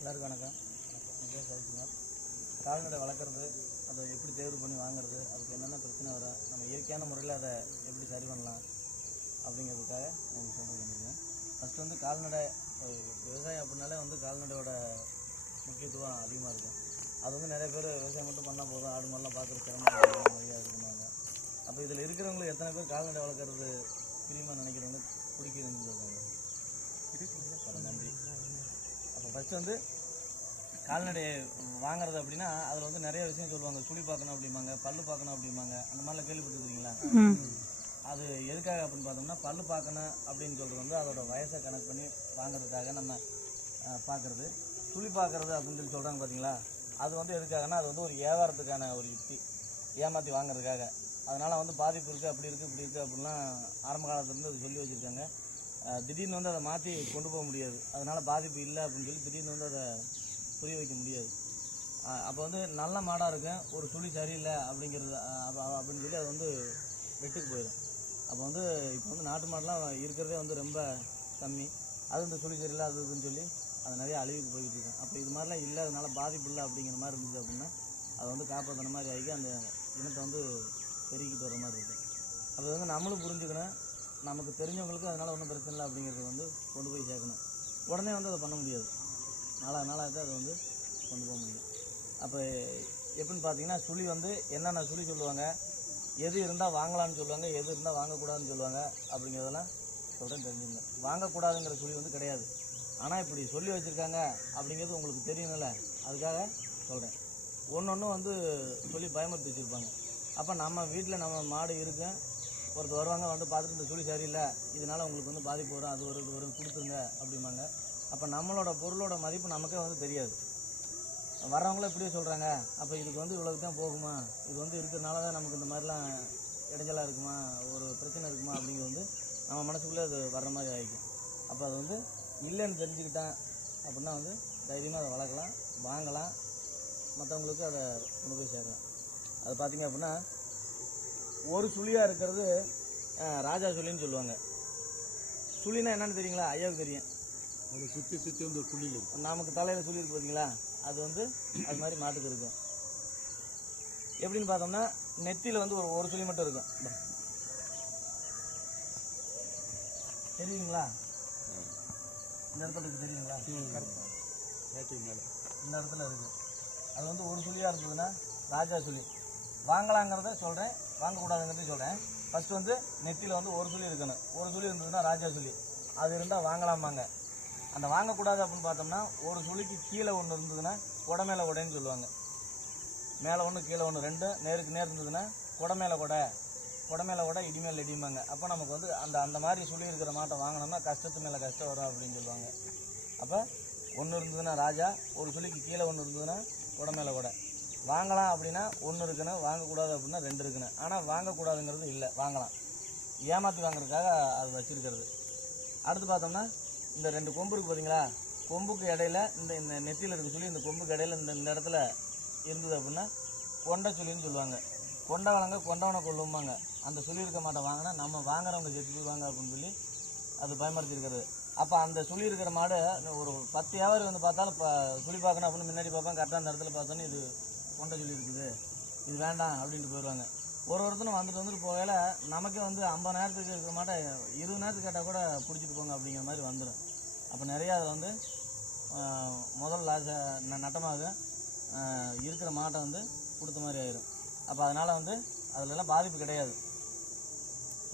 எல்லாருக்கும் வணக்கம். என் பேர் சவிக்குமார். கால்நடை வளர்க்குறது, அதை எப்படி தேர்வு பண்ணி வாங்குறது, அதுக்கு என்னென்ன பிரச்சனை வரும், நம்ம இயற்கையான முறையில் அதை எப்படி சரி பண்ணலாம் அப்படிங்கிறதுக்காக உங்களுக்கு சொல்ல வேண்டியிருக்கேன். ஃபஸ்ட்டு வந்து கால்நடை விவசாயம் அப்படின்னாலே வந்து கால்நடையோட முக்கியத்துவம் அதிகமாக இருக்கும். அது வந்து நிறைய பேர் விவசாயம் மட்டும் பண்ணால் போதும், ஆடு மாடெலாம் பார்க்குற சிரமம் நிறையா இருக்குனாங்க. அப்போ இதில் இருக்கிறவங்களுக்கு எத்தனை பேர் கால்நடை வளர்க்குறது பிரியமாக நினைக்கிறவங்க பிடிக்குதுன்னு சொல்லுவாங்க. நன்றி. அப்போ ஃபஸ்ட்டு வந்து கால்நடை வாங்குறது அப்படின்னா அதில் வந்து நிறைய விஷயம் சொல்லுவாங்க. சுழி பார்க்கணும் அப்படிம்பாங்க, பல்லு பார்க்கணும் அப்படிம்பாங்க. அந்த மாதிரிலாம் கேள்விப்பட்டுருக்கீங்களா? அது எதுக்காக அப்படின்னு பார்த்தோம்னா, பல்லு பார்க்கணும் அப்படின்னு சொல்கிறது வந்து அதோட வயசை கணக்கு பண்ணி வாங்குறதுக்காக நம்ம பார்க்குறது. சுழி பார்க்குறது அப்படின்னு சொல்லி சொல்கிறாங்க பார்த்தீங்களா, அது வந்து எதுக்காகனா அது வந்து ஒரு வியாபாரத்துக்கான ஒரு யுக்தி, ஏமாற்றி வாங்குறதுக்காக. அதனால் வந்து பாதிப்பு இருக்குது, அப்படி இருக்குது, இப்படி இருக்குது அப்படின்லாம் ஆரம்ப காலத்துலேருந்து அது சொல்லி வச்சுருக்காங்க. திடீர்னு வந்து அதை மாற்றி கொண்டு போக முடியாது. அதனால் பாதிப்பு இல்லை அப்படின்னு சொல்லி திடீர்னு வந்து அதை புரிய வைக்க முடியாது. அப்போ வந்து நல்ல மாடாக இருக்கும், ஒரு சுழி சரியில்லை அப்படிங்கிறது அப்படின்னு சொல்லி அது வந்து வெட்டுக்கு போயிடும். அப்போ வந்து இப்போ வந்து நாட்டு மாடெலாம் இருக்கிறதே வந்து ரொம்ப கம்மி. அது இந்த சுழி சரியில்லை அது இதுன்னு சொல்லி அது நிறைய அழிவுக்கு போய்கிட்டு இருக்கும். அப்போ இது மாதிரிலாம் இல்லை, அதனால் பாதிப்பு இல்லை அப்படிங்கிற மாதிரி இருந்துச்சு அப்படின்னா அதை வந்து காப்பாற்றின மாதிரி ஆகி அந்த இனத்தை வந்து பெருகிட்டு வர மாதிரி இருக்கும். அது வந்து நம்மளும் புரிஞ்சுக்கணும், நமக்கு தெரிஞ்சவங்களுக்கு அதனால் ஒன்றும் பிரச்சனை இல்லை அப்படிங்கிறத வந்து கொண்டு போய் சேர்க்கணும். உடனே வந்து அதை பண்ண முடியாது, நாளாக தான் அதை வந்து கொண்டு போக முடியும். அப்போ எப்படின்னு பார்த்தீங்கன்னா, சுழி வந்து என்னென்ன சுழி சொல்லுவாங்க, எது இருந்தால் வாங்கலான்னு சொல்லுவாங்க, எது இருந்தால் வாங்கக்கூடாதுன்னு சொல்லுவாங்க அப்படிங்கிறதெல்லாம் சொல்கிறேன், தெரிஞ்சுங்க. வாங்கக்கூடாதுங்கிற சுழி வந்து கிடையாது, ஆனால் இப்படி சொல்லி வச்சுருக்காங்க அப்படிங்கிறது உங்களுக்கு தெரியணும்ல, அதுக்காக சொல்கிறேன். ஒன்று வந்து சொல்லி பயமுறுத்தி வச்சுருப்பாங்க. அப்போ நம்ம வீட்டில் நம்ம மாடு இருக்கும், ஒருத்தர் வருவாங்க, வந்து பார்த்துட்டு இந்த சுழி சரியில்லை, இதனால் உங்களுக்கு வந்து பாதிப்பு வரும், அது ஒரு இது வரும், கொடுத்துருங்க அப்படிம்பாங்க. அப்போ நம்மளோட பொருளோட மதிப்பு நமக்கே வந்து தெரியாது. வர்றவங்களும் இப்படியே சொல்கிறாங்க, அப்போ இதுக்கு வந்து இவ்வளோக்கு தான் போகுமா, இது வந்து இருக்கிறதுனால தான் நமக்கு இந்த மாதிரிலாம் இடைஞ்சலாக இருக்குமா, ஒரு பிரச்சனை இருக்குமா அப்படிங்கிறது வந்து நம்ம மனசுக்குள்ளே அது வர்ற மாதிரி ஆகிக்கும். அப்போ அது வந்து இல்லைன்னு தெரிஞ்சுக்கிட்டேன் அப்படின்னா வந்து தைரியமாக அதை வளர்க்கலாம், வாங்கலாம், மற்றவங்களுக்கு அதை கொண்டு போய் சேர்க்கலாம். அது பார்த்திங்க அப்படின்னா ஒரு சுழியாக இருக்கிறது ராஜா சுழின்னு சொல்லுவாங்க. சுழினா என்னென்னு தெரியுங்களா? ஐயாவுக்கு தெரியும். அதை சுற்றி சுற்றி வந்து ஒரு புள்ளியில் நமக்கு தலையில் சுழி இருக்கு பார்த்தீங்களா, அது வந்து அது மாதிரி மாட்டுக்கு இருக்கும். எப்படின்னு பார்த்தோம்னா நெத்தியில் வந்து ஒரு சுழி மட்டும் இருக்கும், தெரியுங்களா? இந்த இடத்துல தெரியுங்களா? இந்த இடத்துல இருக்குது. அது வந்து ஒரு சுழியாக இருந்ததுன்னா ராஜா சுழி. வாங்கலாங்கிறத சொல்கிறேன், வாங்கக்கூடாதுங்கிறதையும் சொல்கிறேன். ஃபஸ்ட்டு வந்து நெத்தியில் வந்து ஒரு சுழி இருக்கணும், ஒரு சுழி இருந்ததுன்னா ராஜா சுழி, அது இருந்தால் வாங்கலாமாங்க. அந்த வாங்கக்கூடாது அப்படின்னு பார்த்தோம்னா ஒரு சுழிக்கு கீழே ஒன்று இருந்ததுன்னா கொடை மேலே கொடைன்னு சொல்லுவாங்க. மேலே ஒன்று கீழே ஒன்று, ரெண்டும் நேருக்கு நேர் இருந்ததுன்னா கொடை மேலே கொடை, கொடை மேலே கொடை, இடி மேலே இடிம்பாங்க. அப்போ நமக்கு வந்து அந்த மாதிரி சுழி இருக்கிற மாட்டை வாங்கினோம்னா கஷ்டத்து மேலே கஷ்டம் வரும் அப்படின்னு சொல்லுவாங்க. அப்போ ஒன்று இருந்ததுன்னா ராஜா, ஒரு சுழிக்கு கீழே ஒன்று இருந்ததுன்னா கொடை மேலே கொடை. வாங்கலாம் அப்படின்னா ஒன்று இருக்கணும், வாங்கக்கூடாது அப்படின்னா ரெண்டு இருக்கணும். ஆனால் வாங்கக்கூடாதுங்கிறது இல்லை, வாங்கலாம், ஏமாற்றி வாங்குறதுக்காக அது வச்சுருக்கிறது. அடுத்து பார்த்தோம்னா இந்த ரெண்டு கொம்பு இருக்குது பார்த்தீங்களா, கொம்புக்கு இடையில இந்த நெத்தியில் இருக்க சொல்லி இந்த கொம்புக்கு இடையில இந்த இடத்துல இருந்தது அப்படின்னா கொண்டை சுழின்னு சொல்லுவாங்க. கொண்டை வளங்க கொண்டவனை கொள்ளும்பாங்க. அந்த சுழி இருக்க மாட்டை வாங்கினா நம்ம வாங்குறவங்க செத்து போய்வாங்க அப்படின்னு சொல்லி அது பயமுறுத்திருக்கிறது. அப்போ அந்த சுழி இருக்கிற மாடு ஒரு 10 வியாபாரி வந்து பார்த்தாலும் இப்போ சுழி பார்க்கணும் அப்படின்னு முன்னாடி பார்ப்பாங்க. கரெக்டாக அந்த இடத்துல பார்த்தோன்னே இது கொண்டை சுழி இருக்குது, இது வேண்டாம் அப்படின்ட்டு போயிடுவாங்க. ஒருத்தனும் வந்துட்டு போகையில் நமக்கே வந்து 50 நேரத்துக்கு இருக்கிற மாட்டை 20 நேரத்துக்கு கேட்டால் கூட பிடிச்சிட்டு போங்க அப்படிங்கிற மாதிரி வந்துடும். அப்போ நிறையா அதில் வந்து முதல் நட்டமாக இருக்கிற மாட்டை வந்து கொடுத்த மாதிரி ஆயிடும். அப்போ அதனால் வந்து அதிலெல்லாம் பாதிப்பு கிடையாது.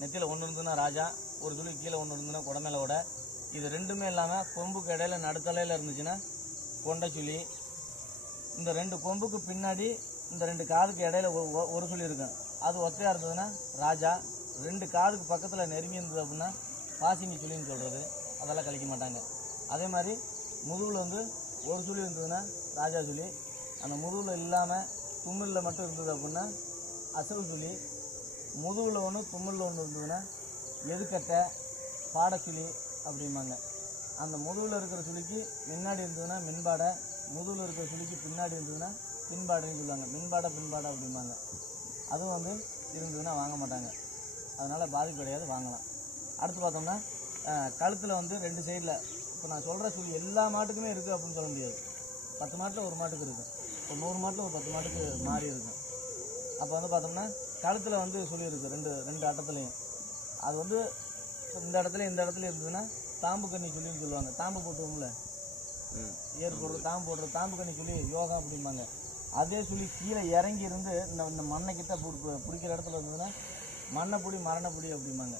நெத்தியில் ஒன்று இருந்ததுன்னா ராஜா, ஒரு துளி கீழே ஒன்று இருந்ததுன்னா கொடை மேலே கொடை. இது ரெண்டுமே இல்லாமல் கொம்புக்கு இடையில நடுத்தலையில் இருந்துச்சுன்னா கொண்டை சுழி. இந்த ரெண்டு கொம்புக்கு பின்னாடி இந்த ரெண்டு காதுக்கு இடையில ஒரு சுழி இருக்கும், அது ஒத்தையாக இருந்ததுன்னா ராஜா. ரெண்டு காதுக்கு பக்கத்தில் நெருங்கி இருந்தது அப்படின்னா பாசினி சுழின்னு சொல்கிறது, அதெல்லாம் கழிக்க மாட்டாங்க. அதே மாதிரி முதுகில் வந்து ஒரு சுழி இருந்ததுன்னா ராஜா சுழி. அந்த முதுகில் இல்லாமல் தும்மில் மட்டும் இருந்தது அப்படின்னா அசவு சுழி. முதுகில் ஒன்று தும்மில் ஒன்று இருந்ததுன்னா எதுக்கட்டை பாடச்சுழி அப்படிம்பாங்க. அந்த முதுகில் இருக்கிற சுழிக்கு முன்னாடி இருந்ததுன்னா மின்பாடை, முதுகில் இருக்கிற சுழிக்கு பின்னாடி இருந்ததுன்னா பின்பாடைன்னு சொல்லுவாங்க. மின்பாடை பின்பாடை அப்படிம்பாங்க. அதுவும் வந்து இருந்ததுன்னா வாங்க மாட்டாங்க, அதனால் பாதிப்பு கிடையாது, வாங்கலாம். அடுத்து பார்த்தோம்னா கழுத்தில் வந்து ரெண்டு சைடில் இப்போ நான் சொல்கிற சுழி எல்லா மாட்டுக்குமே இருக்குது அப்படின்னு சொல்ல முடியாது. 10 மாட்டில் ஒரு மாட்டுக்கு இருக்கும், ஒரு 100 மாட்டில் ஒரு 10 மாட்டுக்கு மாறி இருக்கும். அப்போ வந்து பார்த்தோம்னா கழுத்தில் வந்து சுழி இருக்குது ரெண்டு அட்டத்துலையும். அது வந்து இந்த இடத்துல இருந்ததுன்னா தாம்பு கண்ணி சுழின்னு சொல்லுவாங்க. தாம்பு போட்டுவோம்ல, ஏறு போடுறது, தாம்பு கண்ணி சுழி யோகா அப்படிம்பாங்க. அதே சுழி கீழே இறங்கி இருந்து இந்த மண்ணை கிட்ட பிடிக்கிற இடத்துல இருந்ததுன்னா மண்ணை மரணப்புடி அப்படிம்பாங்க.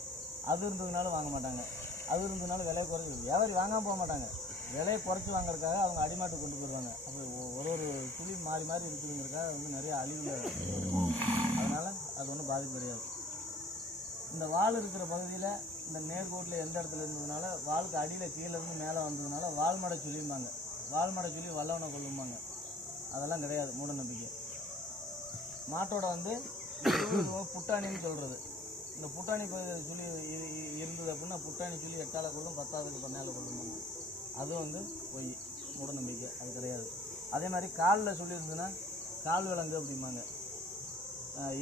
அது இருந்ததுனாலும் வாங்க மாட்டாங்க. அது இருந்ததுனால விலையை குறைச்சி வியாபாரி வாங்காமல் போக மாட்டாங்க. விலையை குறைச்சி வாங்குறதுக்காக அவங்க அடிமாட்டு கொண்டு போயிடுவாங்க. அப்படி ஒரு சுழி மாறி இருக்குதுங்கிறதுக்காக வந்து நிறைய அழிவில், அதனால் அது ஒன்றும் பாதிப்பு கிடையாது. இந்த வால் இருக்கிற பகுதியில் இந்த நேர்கோட்டில் எந்த இடத்துல இருந்ததுனால வாளுக்கு அடியில் கீழே இருந்து மேலே வந்ததுனால வால்மடை சொல்லிம்பாங்க. வால்மடை சொல்லி வல்லவனை கொள்ளும்பாங்க. அதெல்லாம் கிடையாது, மூட நம்பிக்கை. மாட்டோட வந்து புட்டாணின்னு சொல்கிறது. இந்த புட்டாணி சொல்லி இருந்தது அப்படின்னா புட்டாணி சொல்லி 8ஆல கொள்ளும், 10ஆவதுக்கு 12 கொள்ளும்பாங்க. அது வந்து பொய், மூட நம்பிக்கை, அது கிடையாது. அதே மாதிரி காலில் சொல்லியிருந்ததுன்னா கால் விலங்கு அப்படிம்பாங்க.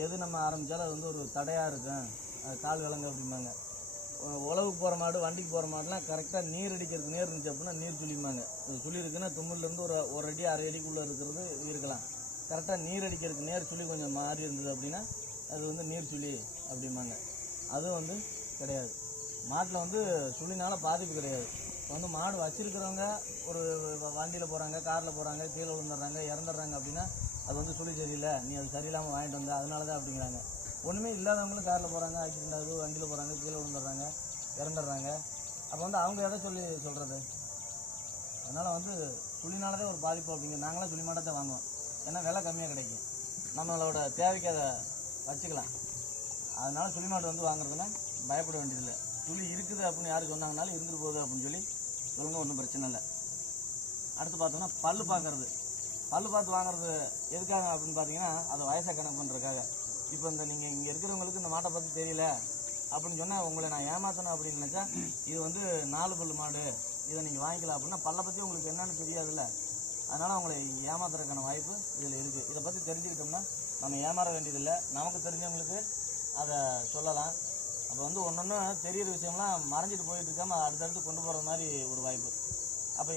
எது நம்ம ஆரம்பித்தாலும் அது வந்து ஒரு தடையாக இருக்கும், கால் விலங்கு அப்படிம்பாங்க. உழவுக்கு போகிற மாடு, வண்டிக்கு போகிற மாடுலாம் கரெக்டாக நீர் அடிக்கிறதுக்கு நேர் இருந்துச்சு அப்படின்னா நீர் சொல்லிம்பாங்க. சொல்லி இருக்குன்னா தும்மிலேருந்து ஒரு அடி 1/2 அடிக்குள்ளே இருக்கிறது இருக்கலாம். கரெக்டாக நீர் அடிக்கிறதுக்கு நேர் சொல்லி கொஞ்சம் மாறி இருந்தது அப்படின்னா அது வந்து நீர் சுழி அப்படிம்பாங்க. அதுவும் வந்து கிடையாது. மாட்டில் வந்து சுழினால பாதிப்பு கிடையாது. இப்போ வந்து மாடு வச்சிருக்கிறவங்க ஒரு வண்டியில் போகிறாங்க, காரில் போகிறாங்க, கீழே விழுந்துடுறாங்க, இறந்துடுறாங்க அப்படின்னா அது வந்து சுழி சரியில்லை, நீ அது சரியில்லாமல் வாங்கிட்டு வந்த அதனால தான் அப்படிங்கிறாங்க. ஒன்றுமே இல்லாதவங்களும் காரில் போகிறாங்க, ஆக்சிடென்ட் ஆகுது, வண்டியில் போகிறாங்க, கீழே விழுந்துடுறாங்க, இறந்துடுறாங்க. அப்போ வந்து அவங்க எதை சொல்கிறது? அதனால் வந்து சுழினாலதே ஒரு பாதிப்பு அப்படிங்க. நாங்களாம் சுழி மாட்டை தான் வாங்குவோம், ஏன்னா விலை கம்மியாக கிடைக்கும், நம்மளோட தேவைக்கு அதை வச்சுக்கலாம். அதனால் சுழி மாடு வந்து வாங்குறதுன்னா பயப்பட வேண்டியதில்லை. சுழி இருக்குது அப்படின்னு யார் சொன்னாங்கனாலும் இருந்துட்டு போகுது அப்படின்னு சொல்லி சொல்லுங்க, ஒன்றும் பிரச்சனை இல்லை. அடுத்து பார்த்தோம்னா பல்லு பார்க்குறது. பல்லு பார்த்து வாங்குறது எதுக்காக அப்படின்னு பார்த்தீங்கன்னா அதை வயசை கணக்கு பண்ணுறதுக்காக. இப்போ இந்த நீங்கள் இங்கே இருக்கிறவங்களுக்கு இந்த மாட்டை பற்றி தெரியல அப்படின்னு சொன்னால் உங்களை நான் ஏமாற்றணும் அப்படின்னு நினச்சா இது வந்து 4 பல்லு மாடு, இதை நீங்கள் வாங்கிக்கலாம் அப்படின்னா பல்லை பற்றி உங்களுக்கு என்னென்னு தெரியாதுல்ல, அதனால் உங்களை ஏமாத்துறதுக்கான வாய்ப்பு இதில் இருக்குது. இதை பற்றி தெரிஞ்சுக்கிட்டோம்னா நம்ம ஏமாற வேண்டியதில்லை, நமக்கு தெரிஞ்சவங்களுக்கு அதை சொல்லலாம். அப்போ வந்து ஒன்று தெரியிற விஷயம்லாம் மறைஞ்சிட்டு போயிட்டு இருக்காமல் அடுத்தடுத்து கொண்டு போகிற மாதிரி ஒரு வாய்ப்பு. அப்போ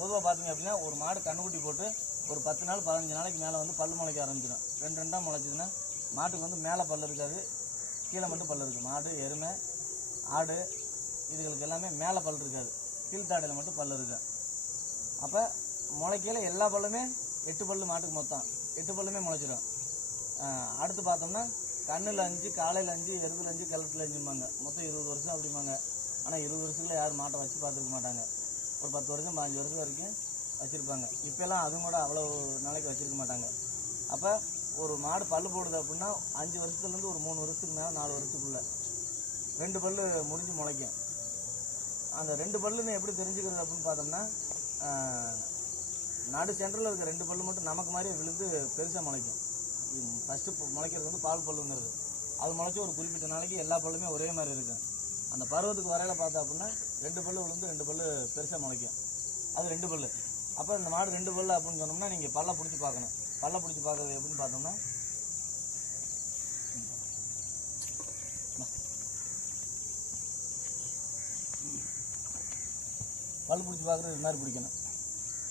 பொதுவாக பார்த்தீங்க அப்படின்னா ஒரு மாடு கண்ணுக்குட்டி போட்டு ஒரு 10 நாள் 15 நாளைக்கு மேலே வந்து பல்லு முளைக்க ஆரம்பிச்சிடும். 2 முளைச்சிதுன்னா மாட்டுக்கு வந்து மேலே பல்லு இருக்காது, கீழே மட்டும் பல்லு இருக்குது. மாடு, எருமை, ஆடு இதுகளுக்கு எல்லாமே மேலே பல் இருக்காது, கீழ்த்தாடையில் மட்டும் பல்லு இருக்குது. அப்போ முளைக்கையில் எல்லா பல்லுமே 8 பல்லு மாட்டுக்கு மொத்தம் 8 பல்லுமே முளைச்சிடும். அடுத்து பார்த்தோம்னா கண்ணில் 5, காலையில் 5, எருதில் 5, கழுத்தில் 5ம்பாங்க. மொத்தம் 20 வருஷம் அப்படிம்பாங்க. ஆனால் 20 வருஷத்தில் யாரும் மாட்டை வச்சு பார்த்துருக்க மாட்டாங்க. ஒரு 10 வருஷம் 15 வருஷம் வரைக்கும் வச்சுருப்பாங்க. இப்போல்லாம் அதுவும் கூட அவ்வளோ நாளைக்கு வச்சுருக்க மாட்டாங்க. அப்போ ஒரு மாடு பல்லு போடுது அப்படின்னா 5 வருஷத்துலேருந்து ஒரு 3 வருஷத்துக்கு மேலே 4 வருஷத்துக்குள்ளே 2 பல்லு முடிஞ்சு முளைக்கும். அந்த 2 பல்லுன்னு எப்படி தெரிஞ்சுக்கிறது அப்படின்னு பார்த்தோம்னா நடு சென்டரில் இருக்க 2 பல்லு மட்டும் நமக்கு மாதிரியே விழுந்து பெருசாக முளைக்கும். ஃபஸ்ட்டு முளைக்கிறது வந்து பால் பல்லுங்கிறது. அது முளைச்சி ஒரு குறிப்பிட்ட நாளைக்கு எல்லா பல்லுமே ஒரே மாதிரி இருக்கும். அந்த பருவத்துக்கு வரையில் பார்த்தா அப்படின்னா 2 பல்லு விழுந்து 2 பல்லு பெருசாக முளைக்கும். அது 2 பல்லு. அப்போ இந்த மாடு 2 பல்லு அப்படின்னு சொன்னோம்னா நீங்கள் பல்லை பிடிச்சி பார்க்கணும். பல்லை பிடிச்சி பார்க்குறது எப்படின்னு பார்த்தோம்னா பல் பிடிச்சி பார்க்குறது இது மாதிரி பிடிக்கணும்.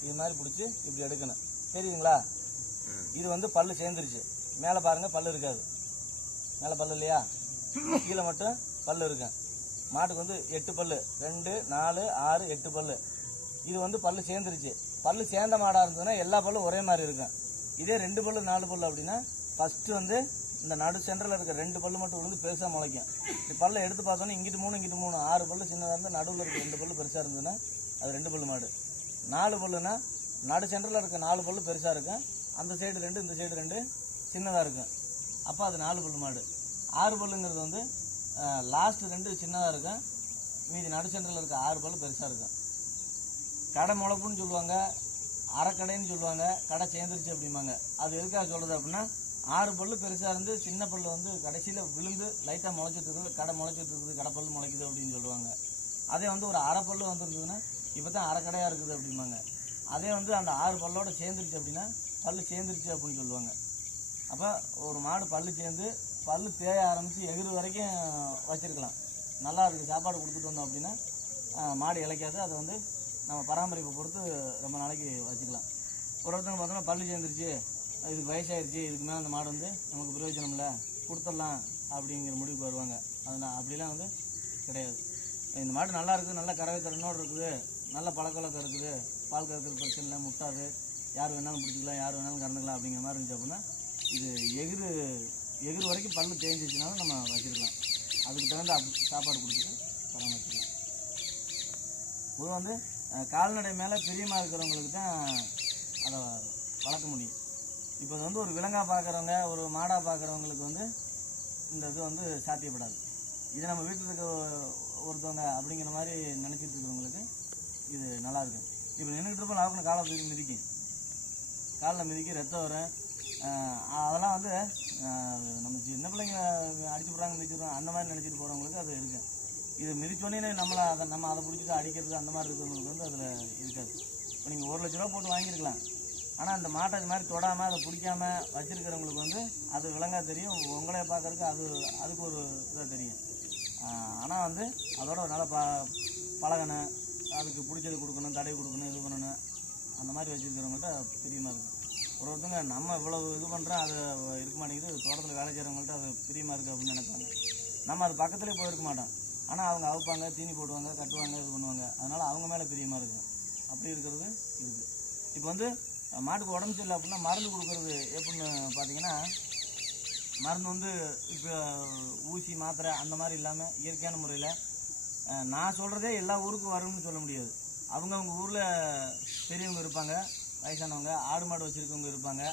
இது மாதிரி பிடிச்சி இப்படி எடுக்கணும். தெரியுதுங்களா? இது வந்து பல்லு சேர்ந்துருச்சு. மேலே பாருங்கள் பல்லு இருக்காது, மேலே பல்லு இல்லையா, கீழே மட்டும் பல்லு இருக்கும். மாட்டுக்கு வந்து 8 பல்லு, 2, 4, 6, 8 பல்லு. இது வந்து பல்லு சேர்ந்துருச்சு. பல்லு சேர்ந்த மாடாக இருந்ததுன்னா எல்லா பல்லும் ஒரே மாதிரி இருக்கும். இதே 2 பல்லு 4 பல்லு அப்படின்னா ஃபஸ்ட்டு வந்து இந்த நடு சென்டரில் இருக்க 2 பல்லு மட்டும் விழுந்து பெருசாக முளைக்கும். இப்படி பல்லை எடுத்து பார்த்தோன்னா இங்கிட்டு 3 இங்கிட்டு 3 6 பல்லு சின்னதாக இருந்து நடுவில் இருக்க 2 பல்லு பெருசாக இருந்ததுன்னா அது 2 பல்லு மாடு. 4 பல்லுனா நடு சென்டரில் இருக்க 4 பல்லு பெருசாக இருக்கும், அந்த சைடு 2 இந்த சைடு 2 சின்னதாக இருக்கும். அப்போ அது 4 பல்லு மாடு. 6 பல்லுங்கிறது வந்து லாஸ்ட்டு 2 சின்னதாக இருக்கும், மீதி நடு சென்டரில் இருக்க 6 பல்லு பெருசாக இருக்கும். கடை முளைப்புன்னு சொல்லுவாங்க, அரைக்கடைன்னு சொல்லுவாங்க, கடை சேர்ந்துருச்சு அப்படிம்பாங்க. அது எதுக்காக சொல்கிறது அப்படின்னா 6 பல்லு பெருசாக இருந்து சின்ன பல்லு வந்து கடைசியில் விழுந்து லைட்டாக முளைச்சிட்டு இருக்குது, கடை முளைச்சிட்டு இருக்குது, கடை பல்லு முளைக்குது அப்படின்னு சொல்லுவாங்க. அதே வந்து ஒரு அரை பல்லு வந்துருந்ததுன்னா இப்போ தான் அரைக்கடையாக இருக்குது அப்படிம்பாங்க. அதே வந்து அந்த 6 பல்லோட சேர்ந்துருச்சு அப்படின்னா பல்லு சேர்ந்துருச்சு அப்படின்னு சொல்லுவாங்க. அப்போ ஒரு மாடு பல்லு சேர்ந்து பல்லு தேய ஆரம்பித்து எகிறு வரைக்கும் வச்சுருக்கலாம். நல்லா இருக்குது சாப்பாடு கொடுத்துட்டு வந்தோம் அப்படின்னா மாடு இளைக்காது. அதை வந்து நம்ம பராமரிப்பை பொறுத்து ரொம்ப நாளைக்கு வச்சுக்கலாம். ஒருத்தவங்க பார்த்தோம்னா பல்லு சேர்ந்துருச்சு, இதுக்கு வயசாயிருச்சு, இதுக்கு மேலே அந்த மாடு வந்து நமக்கு பிரயோஜனம் இல்லை, கொடுத்துடலாம் அப்படிங்கிற முடிவுக்கு வருவாங்க. அதனால் அப்படிலாம் வந்து கிடையாது. இந்த மாடு நல்லா இருக்குது, நல்ல கறவை திறனோடு இருக்குது, நல்ல பழக்கவழக்கம் இருக்குது, பால் கறக்கிறது பிரச்சனை இல்லை, முட்டாது, யார் வேணாலும் பிடிச்சிக்கலாம், யார் வேணாலும் கறந்துக்கலாம் அப்படிங்கிற மாதிரி இருந்துச்சு அப்படின்னா இது எகிறு வரைக்கும் பல்லு தேஞ்சிச்சுனாலும் நம்ம வச்சுருக்கலாம். அதுக்கு தகுந்த சாப்பாடு கொடுத்துட்டு பராமரிச்சுக்கலாம். பொதுவாக வந்து கால்நடை மேலே பிரியமாக இருக்கிறவங்களுக்கு தான் அதை வளர்க்க முடியும். இப்போ வந்து ஒரு விலங்காக பார்க்குறவங்க, ஒரு மாடாக பார்க்குறவங்களுக்கு வந்து இந்த இது வந்து சாத்தியப்படாது. இதை நம்ம வீட்டில் இருக்க ஒருத்தவங்க அப்படிங்கிற மாதிரி நினச்சிட்டு இருக்கிறவங்களுக்கு இது நல்லாயிருக்கு. இப்போ நின்றுக்கிட்டு இருப்போம், லாவுக்குன்னு காலை தூக்கி மிதிக்கும், காலில் மிதிக்க ரத்தம் வரும். அதெல்லாம் வந்து நம்ம சின்ன பிள்ளைங்க அடிச்சு போடுறாங்க, மிதிச்சுடுறோம், அந்த மாதிரி நினச்சிட்டு போகிறவங்களுக்கு அது இருக்குது. இது மிதிச்சோன்னே நம்ம அதை பிடிச்சிட்டு அடிக்கிறது அந்த மாதிரி இருக்கிறவங்களுக்கு வந்து அதில் இருக்காது. இப்போ நீங்கள் 1 லட்ச ரூபா போட்டு வாங்கியிருக்கலாம், ஆனால் அந்த மாட்டை அது மாதிரி தொடாமல் அதை பிடிக்காம வச்சுருக்கிறவங்களுக்கு வந்து அது விலங்காக தெரியும், உங்களே பார்க்குறதுக்கு அதுக்கு ஒரு இதாக தெரியும். ஆனால் வந்து அதோட நல்லா பழகணும், அதுக்கு பிடிச்சது கொடுக்கணும், தடவை கொடுக்கணும், இது பண்ணணும், அந்த மாதிரி வச்சுருக்கிறவங்கள்ட்ட பிரியமாக இருக்கும். ஒருத்தவங்க நம்ம இவ்வளோ இது பண்ணுறோம், அது இருக்க மாட்டேங்குது, தோட்டத்தில் வேலை செய்கிறவங்கள்ட்ட அது பிரியமாக இருக்குது அப்படின்னு நினைப்பாங்க. நம்ம அது பக்கத்துலேயே போயிருக்க மாட்டோம், ஆனால் அவங்க அவுப்பாங்க, தீனி போடுவாங்க, கட்டுவாங்க, இது பண்ணுவாங்க, அதனால் அவங்க மேலே பிரியமாக இருக்கும். அப்படி இருக்கிறது இருக்குது. இப்போ வந்து மாட்டுக்கு உடம்பு சரியில்லை அப்படின்னா மருந்து கொடுக்குறது எப்படின்னு பார்த்தீங்கன்னா, மருந்து வந்து இப்போ ஊசி மாத்திரை அந்த மாதிரி இல்லாமல் இயற்கையான முறையில் நான் சொல்கிறதே எல்லா ஊருக்கும் வரும்னு சொல்ல முடியாது. அவங்கவுங்க ஊரில் பெரியவங்க இருப்பாங்க, வயசானவங்க, ஆடு மாடு வச்சுருக்கவங்க இருப்பாங்க.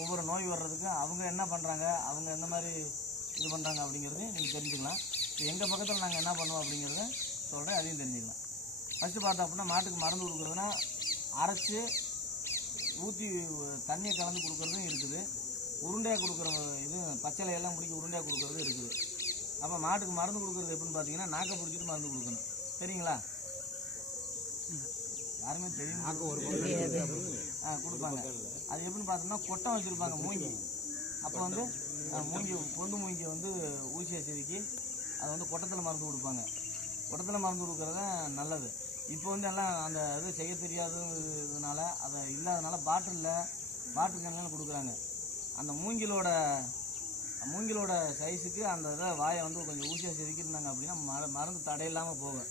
ஒவ்வொரு நோய் வர்றதுக்கு அவங்க என்ன பண்ணுறாங்க, அவங்க எந்த மாதிரி இது பண்ணுறாங்க அப்படிங்கிறது நீங்கள் தெரிஞ்சுக்கலாம். இப்போ எங்கள் பக்கத்தில் நாங்கள் என்ன பண்ணுவோம் அப்படிங்கிறத சொல்கிறேன், அதையும் தெரிஞ்சுக்கலாம். ஃபஸ்ட்டு பார்த்தோம் அப்படின்னா மாட்டுக்கு மருந்து கொடுக்குறதுனா அரைச்சி ஊற்றி தண்ணியை கலந்து கொடுக்குறதும் இருக்குது, உருண்டையாக கொடுக்குற இது பச்சளையெல்லாம் முடிக்க உருண்டையாக கொடுக்குறது இருக்குது. அப்போ மாட்டுக்கு மருந்து கொடுக்குறது எப்படின்னு பார்த்தீங்கன்னா நாக்கை பிடிச்சிட்டு மருந்து கொடுக்கணும். சரிங்களா? யாருமே தெரியும் கொடுப்பாங்க. அது எப்படின்னு பார்த்தோம்னா கொட்டம் வச்சுருப்பாங்க மூங்கி. அப்போ வந்து பொண்டு மூங்கி வந்து ஊசியை செதுக்கி அதை வந்து கொட்டத்தில் மருந்து கொடுப்பாங்க. கொட்டத்தில் மருந்து கொடுக்குறது நல்லது. இப்போ வந்து எல்லாம் அந்த இது செய்ய தெரியாததுனால அதை இல்லாதனால பாட்டில் கேனில் கொடுக்குறாங்க. அந்த மூங்கிலோட சைஸுக்கு அந்த இதை வாயை வந்து கொஞ்சம் ஊசியாக செதுக்கியிருந்தாங்க அப்படின்னா மருந்து தடையில்லாமல் போகும்.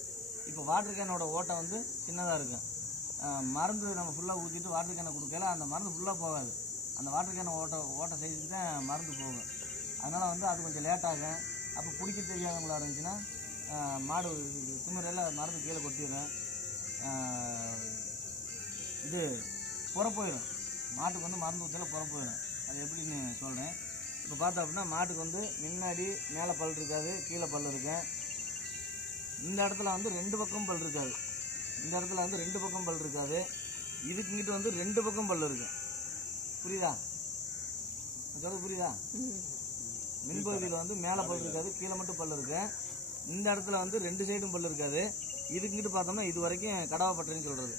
இப்போ வாட்டர் கேனோட ஓட்டை வந்து சின்னதாக இருக்கும். மருந்து நம்ம ஃபுல்லாக ஊற்றிட்டு வாட்டர் கேனை கொடுக்கல அந்த மருந்து ஃபுல்லாக போகாது. அந்த வாட்டர் கேனை ஓட்டை சைஸுக்கு தான் மருந்து போகும். அதனால் வந்து அது கொஞ்சம் லேட்டாகும். அப்போ பிடிக்க தெரியாதவங்களா இருந்துச்சுன்னா மாடு திமிரெல்லாம் மருந்து கீழே கொட்டிடுறேன், இது புற போயிடும். மாட்டுக்கு வந்து மருந்து ஊற்றல புற போயிடும். அது எப்படின்னு சொல்கிறேன். இப்போ பார்த்தோம் அப்படின்னா மாட்டுக்கு வந்து முன்னாடி மேலே பல் இருக்காது, கீழே பல் இருக்கும். இந்த இடத்துல வந்து 2 பக்கம் பல் இருக்காது. இந்த இடத்துல வந்து 2 பக்கம் பல் இருக்காது. இதுக்கு இங்கிட்ட வந்து 2 பக்கம் பல் இருக்கு. புரியுதா? சொல்றது புரியுதா? மின்பகுதியில் வந்து மேலே பல் இருக்காது, கீழே மட்டும் பல் இருக்கு. இந்த இடத்துல வந்து 2 சைடும் பல் இருக்காது. இதுக்கு இங்கிட்டு பார்த்தோம்னா இது வரைக்கும் கடவாப்பட்டறைன்னு சொல்கிறது.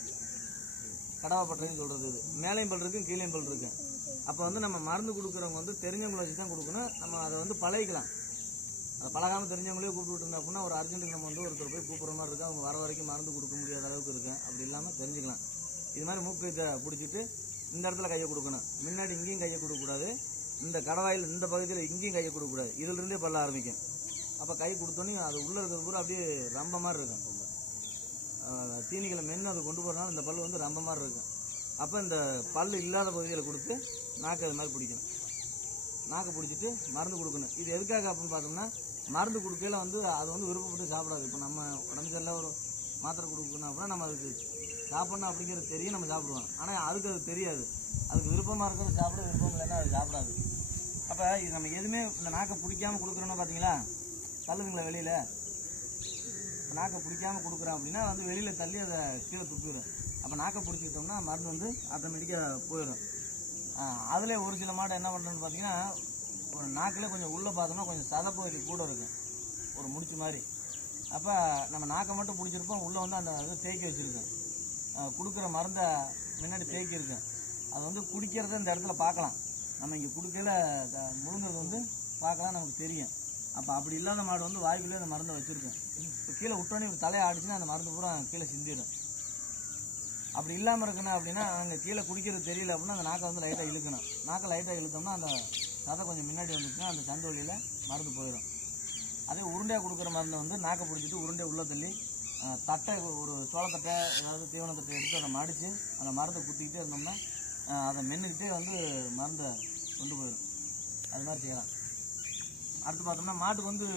இது மேலேயும் பல் இருக்கும், கீழேயும் பல் இருக்கு. அப்போ வந்து நம்ம மருந்து கொடுக்குறவங்க வந்து தெரிஞ்சவங்களை வச்சு தான் கொடுக்கணும். நம்ம அதை வந்து பழகிக்கலாம். அதை பழகாமல் தெரிஞ்சவங்களே கூப்பிட்டு விட்டுருந்தோம் அப்படின்னா ஒரு அர்ஜென்ட்டுக்கு நம்ம வந்து ஒருத்தர் போய் கூப்பிட்ற மாதிரி இருக்கும். அவங்க வர வரைக்கும் மருந்து கொடுக்க முடியாத அளவுக்கு இருக்கும். அப்படி இல்லாமல் தெரிஞ்சுக்கலாம். இது மாதிரி மூக்கு பிடிச்சிட்டு இந்த இடத்துல கையை கொடுக்கணும். முன்னாடி இங்கேயும் கையை கொடுக்கக்கூடாது, இந்த கடவாயில் இந்த பகுதியில் இங்கேயும் கையை கொடுக்கக்கூடாது. இதிலிருந்தே பல்ல ஆரம்பிக்கும். அப்போ கை கொடுத்தோன்னே அது உள்ளே இருக்கிற பூரா அப்படியே ரம்ப மாதிரி இருக்கும். தீனிகளை மென்று அதை கொண்டு போகிறனால இந்த பல் வந்து ரம்ப மாதிரி இருக்கும். அப்போ இந்த பல் இல்லாத பகுதியில் கொடுத்து நாக்கு அது மாதிரி பிடிக்கணும். நாக்கு பிடிச்சிட்டு மருந்து கொடுக்கணும். இது எதுக்காக அப்படின்னு பார்த்தோம்னா மருந்து கொடுக்கையில வந்து அது வந்து விருப்பப்பட்டு சாப்பிடாது. இப்போ நம்ம உடம்பு சரியில்லை ஒரு மாத்திரை கொடுக்கணும் அப்படின்னா நம்ம அதுக்கு சாப்பிட்ணும் அப்படிங்கிறது தெரியும், நம்ம சாப்பிடுவோம். ஆனால் அதுக்கு அது தெரியாது. அதுக்கு விருப்பமாக இருக்கிறது சாப்பிட, விருப்பம் இல்லைன்னா அது சாப்பிடாது. அப்போ இது நம்ம எதுவுமே இந்த நாக்கை பிடிக்காமல் கொடுக்குறோன்னா பார்த்தீங்களா, தள்ளுதுங்களா வெளியில். நாக்கை பிடிக்காமல் கொடுக்குறோம் அப்படின்னா வந்து வெளியில் தள்ளி அதை கீழே துப்பிடும். அப்போ நாக்கை பிடிச்சிக்கிட்டோம்னா மருந்து வந்து ஆட்டோமேட்டிக்காக போயிடும். அதில் ஒரு சில மாடு என்ன பண்ணுறோன்னு பார்த்தீங்கன்னா ஒரு நாக்கில் கொஞ்சம் உள்ளே பார்த்தோம்னா கொஞ்சம் சதப்பகுதி கூட இருக்கும், ஒரு முடிச்சு மாதிரி. அப்போ நம்ம நாக்கை மட்டும் பிடிச்சிருப்போம், உள்ளே வந்து அந்த இது தேக்கி வச்சுருக்கோம். கொடுக்குற மருந்தை முன்னாடி தேக்கி இருக்கேன். அது வந்து குடிக்கிறத இந்த இடத்துல பார்க்கலாம். நம்ம இங்கே குடிக்கையில் முழுங்கிறது வந்து பார்க்கலாம், நமக்கு தெரியும். அப்போ அப்படி இல்லாத மாடு வந்து வாய்க்குள்ளே அந்த மருந்தை வச்சுருக்கும். இப்போ கீழே விட்டோன்னே இப்படி தலையை ஆடிச்சுன்னா அந்த மருந்து பூரா கீழே சிந்திடும். அப்படி இல்லாமல் இருக்கணும் அப்படின்னா அங்கே கீழே குடிக்கிறது தெரியல அப்படின்னா அந்த நாக்கை வந்து லைட்டாக இழுக்கணும். நாக்கை லைட்டாக இழுத்தோம்னா அந்த சதை கொஞ்சம் முன்னாடி வந்துச்சுன்னா அந்த சந்து வழியில் மருந்து போயிடும். அதே உருண்டையாக கொடுக்குற மருந்தை வந்து நாக்கை பிடிச்சிட்டு உருண்டை உள்ளே தள்ளி தட்டை ஒரு சோளத்தட்டை ஏதாவது தீவன தட்டை எடுத்து அதை மடித்து அந்த மருந்தை குத்திக்கிட்டே இருந்தோம்னா அதை மென்னுக்கிட்டே வந்து மருந்தை கொண்டு போயிடும். அது மாதிரி செய்யலாம். அடுத்து பார்த்தோம்னா மாட்டுக்கு வந்து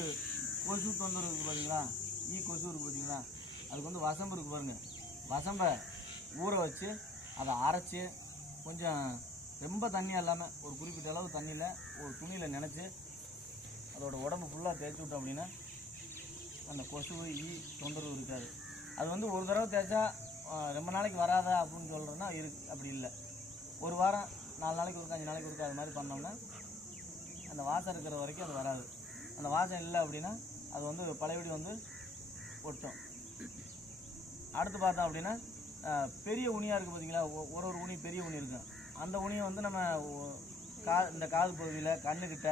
கொசு தொந்தரவு இருக்குது பார்த்தீங்களா, கொசு இருக்குது பார்த்தீங்களா, அதுக்கு வந்து வசம்பு இருக்குது பாருங்கள். வசம்பை ஊற வச்சு அதை அரைச்சி கொஞ்சம் ரொம்ப தண்ணியாக இல்லாமல் ஒரு குறிப்பிட்ட அளவு தண்ணியில் ஒரு துணியில் நினச்சி அதோட உடம்பு ஃபுல்லாக தேய்ச்சி விட்டோம் அப்படின்னா அந்த கொசு தொந்தரவு இருக்காது. அது வந்து ஒரு தடவை தேய்ச்சா ரொம்ப நாளைக்கு வராதா அப்படின்னு சொல்கிறோன்னா அப்படி இல்லை. ஒரு வாரம் 4 நாளைக்கு ஒருக்கா 5 நாளைக்கு ஒருக்கா அது மாதிரி பண்ணோம்னா அந்த வாசம் இருக்கிற வரைக்கும் அது வராது. அந்த வாசம் இல்லை அப்படின்னா அது வந்து பழையபடி வந்து ஒட்டும். அடுத்து பார்த்தோம் அப்படின்னா பெரிய உணியாக இருக்குது பார்த்தீங்களா, ஒரு உணி பெரிய உணி இருக்கும். அந்த உணியை வந்து நம்ம இந்த காது பகுதியில், கண்ணுக்கிட்ட,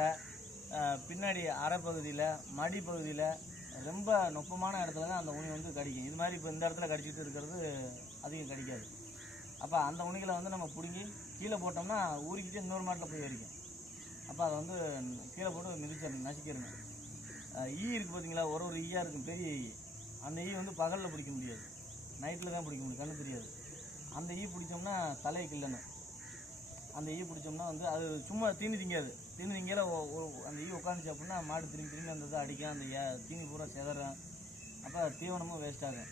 பின்னாடி அரை பகுதியில், மடி பகுதியில் ரொம்ப நுட்பமான இடத்துல தான் அந்த உணி வந்து கடிக்கும். இது மாதிரி இப்போ இந்த இடத்துல கடிச்சிட்டு இருக்கிறது அதிகம் கடிக்காது. அப்போ அந்த உணிகளை வந்து நம்ம பிடுங்கி கீழே போட்டோம்னா ஊறிக்கிட்டு இன்னொரு மாட்டில் போய் வரைக்கும். அப்போ அதை வந்து கீழே போட்டு மிதிச்சிடணும், நசிக்கிறணும். இருக்குது பார்த்தீங்களா, ஒரு ஈயாக இருக்கும் பெரிய அந்த வந்து பகலில் பிடிக்க முடியாது, நைட்டில் தான் பிடிக்க முடியும், கண்ணு தெரியாது. அந்த பிடிச்சோம்னா தலையை கிள்ளணும். அந்த பிடிச்சோம்னா வந்து அது சும்மா தீனி திங்காது. தீனி திங்கையில் அந்த உட்காந்துச்சு அப்படின்னா மாடு திரும்பி அந்த இதை அடிக்கும், அந்த தீனி பூரா செதறும். அப்போ தீவனமும் வேஸ்ட் ஆகும்.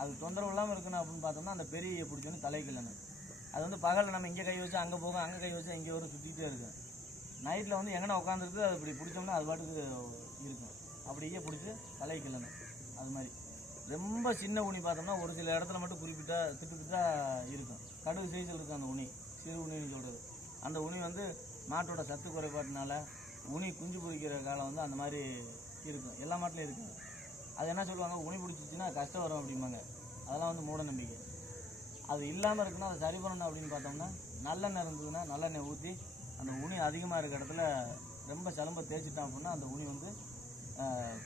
அது தொந்தரவு இல்லாமல் இருக்கணும் அப்படின்னு பார்த்தோம்னா அந்த பெரிய பிடிச்சோன்னு தலையை கிள்ளணும். அது வந்து பகலில் நம்ம இங்கே கை வச்சா அங்கே போகும், அங்கே கை வச்சா இங்கே வரும், சுற்றிக்கிட்டே இருக்கும். நைட்டில் வந்து எங்கன்னா உட்காந்துருக்கு அது இப்படி பிடிச்சோம்னா அது பாட்டுக்கு இருக்கும். அப்படியே பிடிச்சி தலையை கிள்ளணும். அது மாதிரி ரொம்ப சின்ன உணி பார்த்தோம்னா ஒரு சில இடத்துல மட்டும் குறிப்பிட்டா திட்டுக்கிட்டா இருக்கும். கடுகு சைஸில் இருக்கும் அந்த உணி, சிறு உணின்னு சொல்கிறது. அந்த உணி வந்து மாட்டோட சத்து குறைபாட்டினால உணி குஞ்சு பொரிக்கிற காலம் வந்து அந்த மாதிரி இருக்கும். எல்லா மாட்டிலையும் இருக்குது. அது என்ன சொல்லுவாங்க, உணி பிடிச்சிச்சின்னா கஷ்டம் வரும் அப்படிம்பாங்க. அதெல்லாம் வந்து மூட நம்பிக்கை. அது இல்லாமல் இருக்குன்னா அதை சரி பண்ணணும் அப்படின்னு பார்த்தோம்னா நல்லெண்ணெய் இருந்ததுன்னா நல்லெண்ணெய் ஊற்றி அந்த உணி அதிகமாக இருக்கிற இடத்துல ரொம்ப சலும்பை தேய்ச்சிட்டோம் அப்படின்னா அந்த உணி வந்து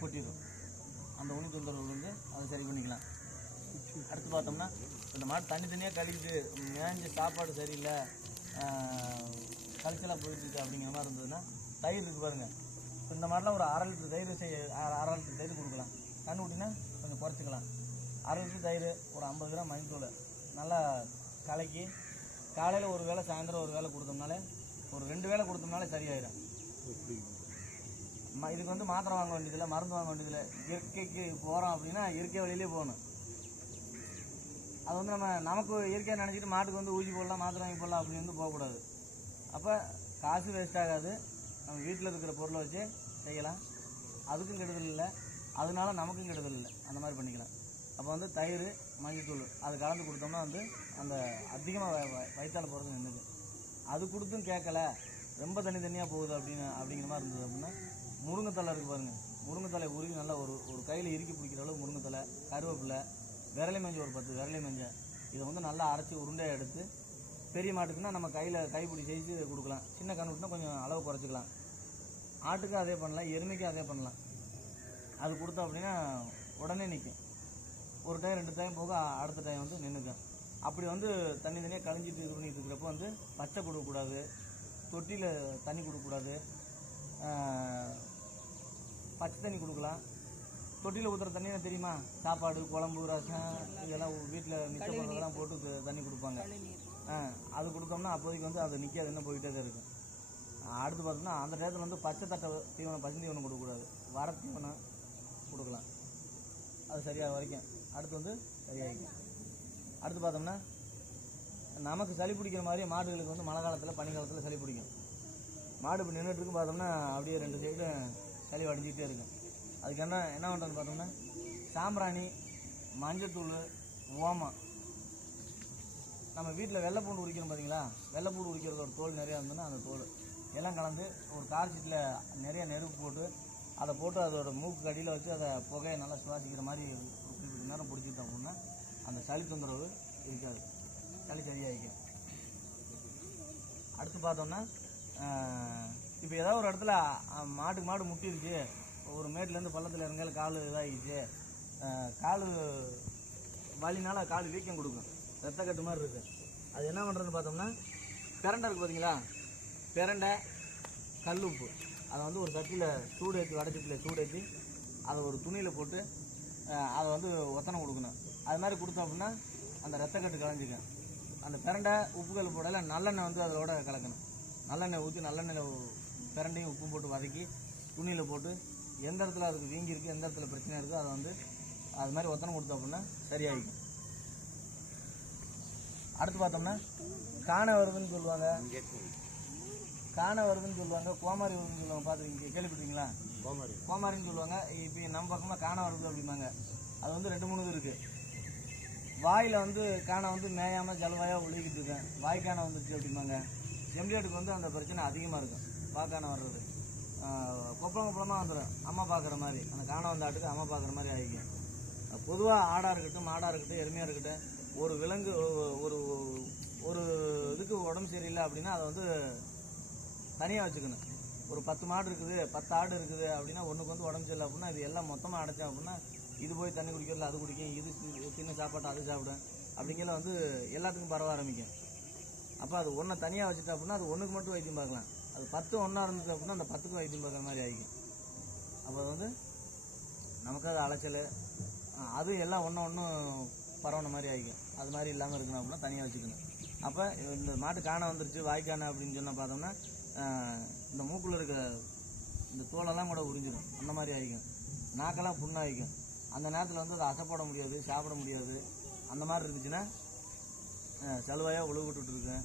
கொட்டிடும். அந்த உணி தொந்தரவு வந்து அதை சரி பண்ணிக்கலாம். அடுத்து பார்த்தோம்னா இந்த மாடு தனியாக கழிச்சு மேய்ஞ்சி சாப்பாடு சரியில்லை, கழிச்சலாக போயிட்டுருக்கு அப்படிங்கிற மாதிரி இருந்ததுன்னா தயிர் இருக்குது பாருங்கள். இப்போ இந்த மாதிரிலாம் ஒரு 1/2 லிட்டர் தயிர் அரை லிட்டர் தயிர் கொடுக்கலாம். கண்ணு ஊட்டினா கொஞ்சம் குறைச்சிக்கலாம். 1/2 லிட்டர் தயிர், ஒரு 50 கிராம் மஞ்சத்தூள் நல்லா கலக்கி காலையில் ஒரு வேளை சாயந்தரம் ஒரு வேளை கொடுத்தோம்னாலே ஒரு 2 வேளை கொடுத்தோம்னாலே சரியாயிடும். இதுக்கு வந்து மாத்திரை வாங்க வேண்டியதில்லை, மருந்து வாங்க வேண்டியதில்லை. இயற்கைக்கு போகிறோம் அப்படின்னா இயற்கை வழியிலே போகணும். அது வந்து நமக்கு இயற்கையாக நினச்சிட்டு மாட்டுக்கு வந்து ஊசி போடலாம், மாத்திரை வாங்கி போடலாம் அப்படின்னு வந்து போகக்கூடாது. அப்போ காசு வேஸ்ட் ஆகாது. நம்ம வீட்டில் இருக்கிற பொருளை வச்சு செய்யலாம். அதுக்கும் கெடுதல் இல்லை, அதனால நமக்கும் கெடுதல் இல்லை. அந்த மாதிரி பண்ணிக்கலாம். அப்போ வந்து தயிர், மஞ்சத்தூள் அது கலந்து கொடுத்தோம்னா வந்து அந்த அதிகமாக வயிற்றால் போகிறது நின்றுது. அது கொடுத்தும் கேட்கல, ரொம்ப தனியாக போகுது அப்படிங்கிற மாதிரி இருந்தது அப்படின்னா முருங்கைத்தலை இருக்குது பாருங்கள். முருங்கைத்தலை உருகி நல்லா ஒரு கையில் இறுக்கி பிடிக்கிற அளவு முருங்கைத்தலை, கருவேப்பிலை, விரலை மஞ்சள் ஒரு 10 விரலை மஞ்சள் இதை வந்து நல்லா அரைச்சி உருண்டையாக எடுத்து பெரிய மாட்டுக்குன்னா நம்ம கைப்பிடி செய்து கொடுக்கலாம். சின்ன கண்ணுக்குன்னா கொஞ்சம் அளவு குறைச்சிக்கலாம். ஆட்டுக்கும் அதே பண்ணலாம், எருமைக்கும் அதே பண்ணலாம். அது கொடுத்தோம் அப்படின்னா உடனே நிற்கும். ஒரு டைம் 2 டைம் போக அடுத்த டைம் வந்து நின்றுக்கும். அப்படி வந்து தனியாக கழிஞ்சிட்டு இது பண்ணிட்டு இருக்கிறப்போ வந்து பச்சை கொடுக்கக்கூடாது, தொட்டியில் தண்ணி கொடுக்கக்கூடாது, பச்சை தண்ணி கொடுக்கலாம். தொட்டியில் ஊற்றுற தண்ணி தெரியுமா, சாப்பாடு, குழம்பு, ரசம் இதெல்லாம் வீட்டில் மிச்சம் பண்ணுறதெல்லாம் போட்டு தண்ணி கொடுப்பாங்க. அது கொடுத்தோம்னா அப்போதைக்கு வந்து அது நிற்காது, இன்னும் போயிட்டே தான் இருக்கும். அடுத்து பார்த்தோம்னா அந்த டயத்தில் வந்து பச்சை தீவனம் கொடுக்கக்கூடாது, வர தீவனம் கொடுக்கலாம். அது சரியாக வரைக்கும் அடுத்து வந்து சரியாகிக்கும். அடுத்து பார்த்தோம்னா நமக்கு சளி பிடிக்கிற மாதிரி மாடுகளுக்கு வந்து மழை காலத்தில் பனி காலத்தில் சளி பிடிக்கும். மாடு இப்போ நின்றுட்டுருக்கு பார்த்தோம்னா அப்படியே 2 சைடும் சளி வடிஞ்சிக்கிட்டே இருக்கும். அதுக்கு என்ன பண்ணுறதுன்னு பார்த்தோம்னா சாம்பிராணி, மஞ்சத்தூள், ஓமம், நம்ம வீட்டில் வெள்ளைப்பூண்டு உரிக்கிறோம் பார்த்தீங்களா, வெள்ளைப்பூண்டு உரிக்கிறதோட தோல் நிறையா இருந்ததுன்னா அந்த தோல் எல்லாம் கலந்து ஒரு காய்ச்சிட்டில் நிறைய நெருப்பு போட்டு அதை போட்டு அதோட மூக்கு அடியில் வச்சு அதை புகையை நல்லா சுவாசிக்கிற மாதிரி ஒரு குறிப்பிட்ட நேரம் பிடிச்சிக்கிட்டோம் அப்படின்னா அந்த சளி தொந்தரவு இருக்காது, சளி சரியாகிக்கும். அடுத்து பார்த்தோம்னா இப்போ ஏதாவது ஒரு இடத்துல மாடு முட்டிருச்சு, ஒரு மேட்லேருந்து பள்ளத்தில் இறங்கால கால் இதாகிடுச்சு, கால் வலினால கால் வீக்கம் கொடுக்கும், ரத்த கட்டு மாதிரி இருக்குது. அது என்ன பண்ணுறதுன்னு பார்த்தோம்னா, பிரண்டை இருக்குது பார்த்தீங்களா, பிரண்டை கல் உப்பு அதை வந்து ஒரு சட்டியில் சூடு ஏற்றி வடச்சட்டியில் சூடு ஏற்றி அதை ஒரு துணியில் போட்டு அதை வந்து ஒத்தனை கொடுக்கணும். அது மாதிரி கொடுத்தோம் அப்படின்னா அந்த ரத்தக்கட்டு கலைஞ்சிக்கும். அந்த பிரண்டை உப்புக்கல் போடல நல்லெண்ணெய் வந்து அதோட கலக்கணும். நல்லெண்ணெய் ஊற்றி நல்லெண்ணெயில் பிரண்டையும் உப்பு போட்டு வதக்கி துணியில் போட்டு எந்த இடத்துல அதுக்கு வீங்கி இருக்குது, எந்த இடத்துல பிரச்சனை இருக்கோ அதை வந்து அது மாதிரி ஒத்தனை கொடுத்தோம் அப்படின்னா சரியாகிக்கும். அடுத்து பார்த்தோம்னா காண வருதுன்னு சொல்லுவாங்க, காண வருதுன்னு சொல்லுவாங்க, கோமாரி வருதுன்னு சொல்லுவாங்க. பார்த்துருக்கீங்க, கேள்விப்பட்டீங்களா? கோமாரின்னு சொல்லுவாங்க. இப்போ நம்ம பக்கமாக காண வருது அப்படிம்பாங்க. அது வந்து 2-3 இது இருக்குது. வாயில் வந்து காணை வந்து மேயாமல் ஜலவாயாக ஒழுகிட்டு இருக்கேன், வாய்க்கானை வந்துருச்சு அப்படிம்பாங்க. செம்பியாட்டுக்கு வந்து அந்த பிரச்சனை அதிகமாக இருக்கும். வாய்க்கானை வர்றது கொப்பளம் கொப்பளமாக வந்துடும், அம்மா பார்க்குற மாதிரி. அந்த காணை வந்த ஆட்டுக்கு அம்மா பார்க்குற மாதிரி ஆகிக்கும். பொதுவாக ஆடாக இருக்கட்டும், மாடாக இருக்கட்டும், எருமையாக இருக்கட்டும், ஒரு விலங்கு ஒரு ஒரு இதுக்கு உடம்பு சரியில்லை அப்படின்னா அதை வந்து தனியாக வச்சுக்கணும். ஒரு 10 மாடு இருக்குது, 10 ஆடு இருக்குது அப்படின்னா ஒன்றுக்கு வந்து உடம்பு சரியில்லை அப்படின்னா இது எல்லாம் மொத்தமாக அடைச்சோம் அப்படின்னா இது போய் தண்ணி குடிக்கிறதுல அது குடிக்கும், இது சின்ன சாப்பாட்டை அது சாப்பிடும் அப்படிங்கிற வந்து எல்லாத்துக்கும் பரவ ஆரம்பிக்கும். அப்போ அது ஒன்றை தனியாக வச்சுட்டா அப்படின்னா அது ஒன்றுக்கு மட்டும் வைத்தியம் பார்க்கலாம். அது 10 ஒன்றா இருந்துச்சு அப்படின்னா அந்த 10க்கு வைத்தியம் பார்க்குற மாதிரி ஆகிக்கும். அப்போ அது வந்து நமக்கு அது அலைச்சல், அது எல்லாம் ஒன்று பரவன மாதிரி ஆகிக்கும். அது மாதிரி இல்லாமல் இருக்கணும் அப்படின்னா தனியாக வச்சுக்கணும். அப்போ இந்த மாட்டு காணை வந்துருச்சு, வாய்க்கானை அப்படின்னு சொன்னால் பார்த்தோம்னா இந்த மூக்கில் இருக்க இந்த தோலெல்லாம் கூட உறிஞ்சிடும், அந்த மாதிரி ஆகிக்கும். நாக்கெல்லாம் புண்ணாகிக்கும். அந்த நேரத்தில் வந்து அதை அசைப்பட முடியாது, சாப்பிட முடியாது. அந்த மாதிரி இருந்துச்சுன்னா சலுவாயாக உழுவு விட்டுட்டுருக்கேன்,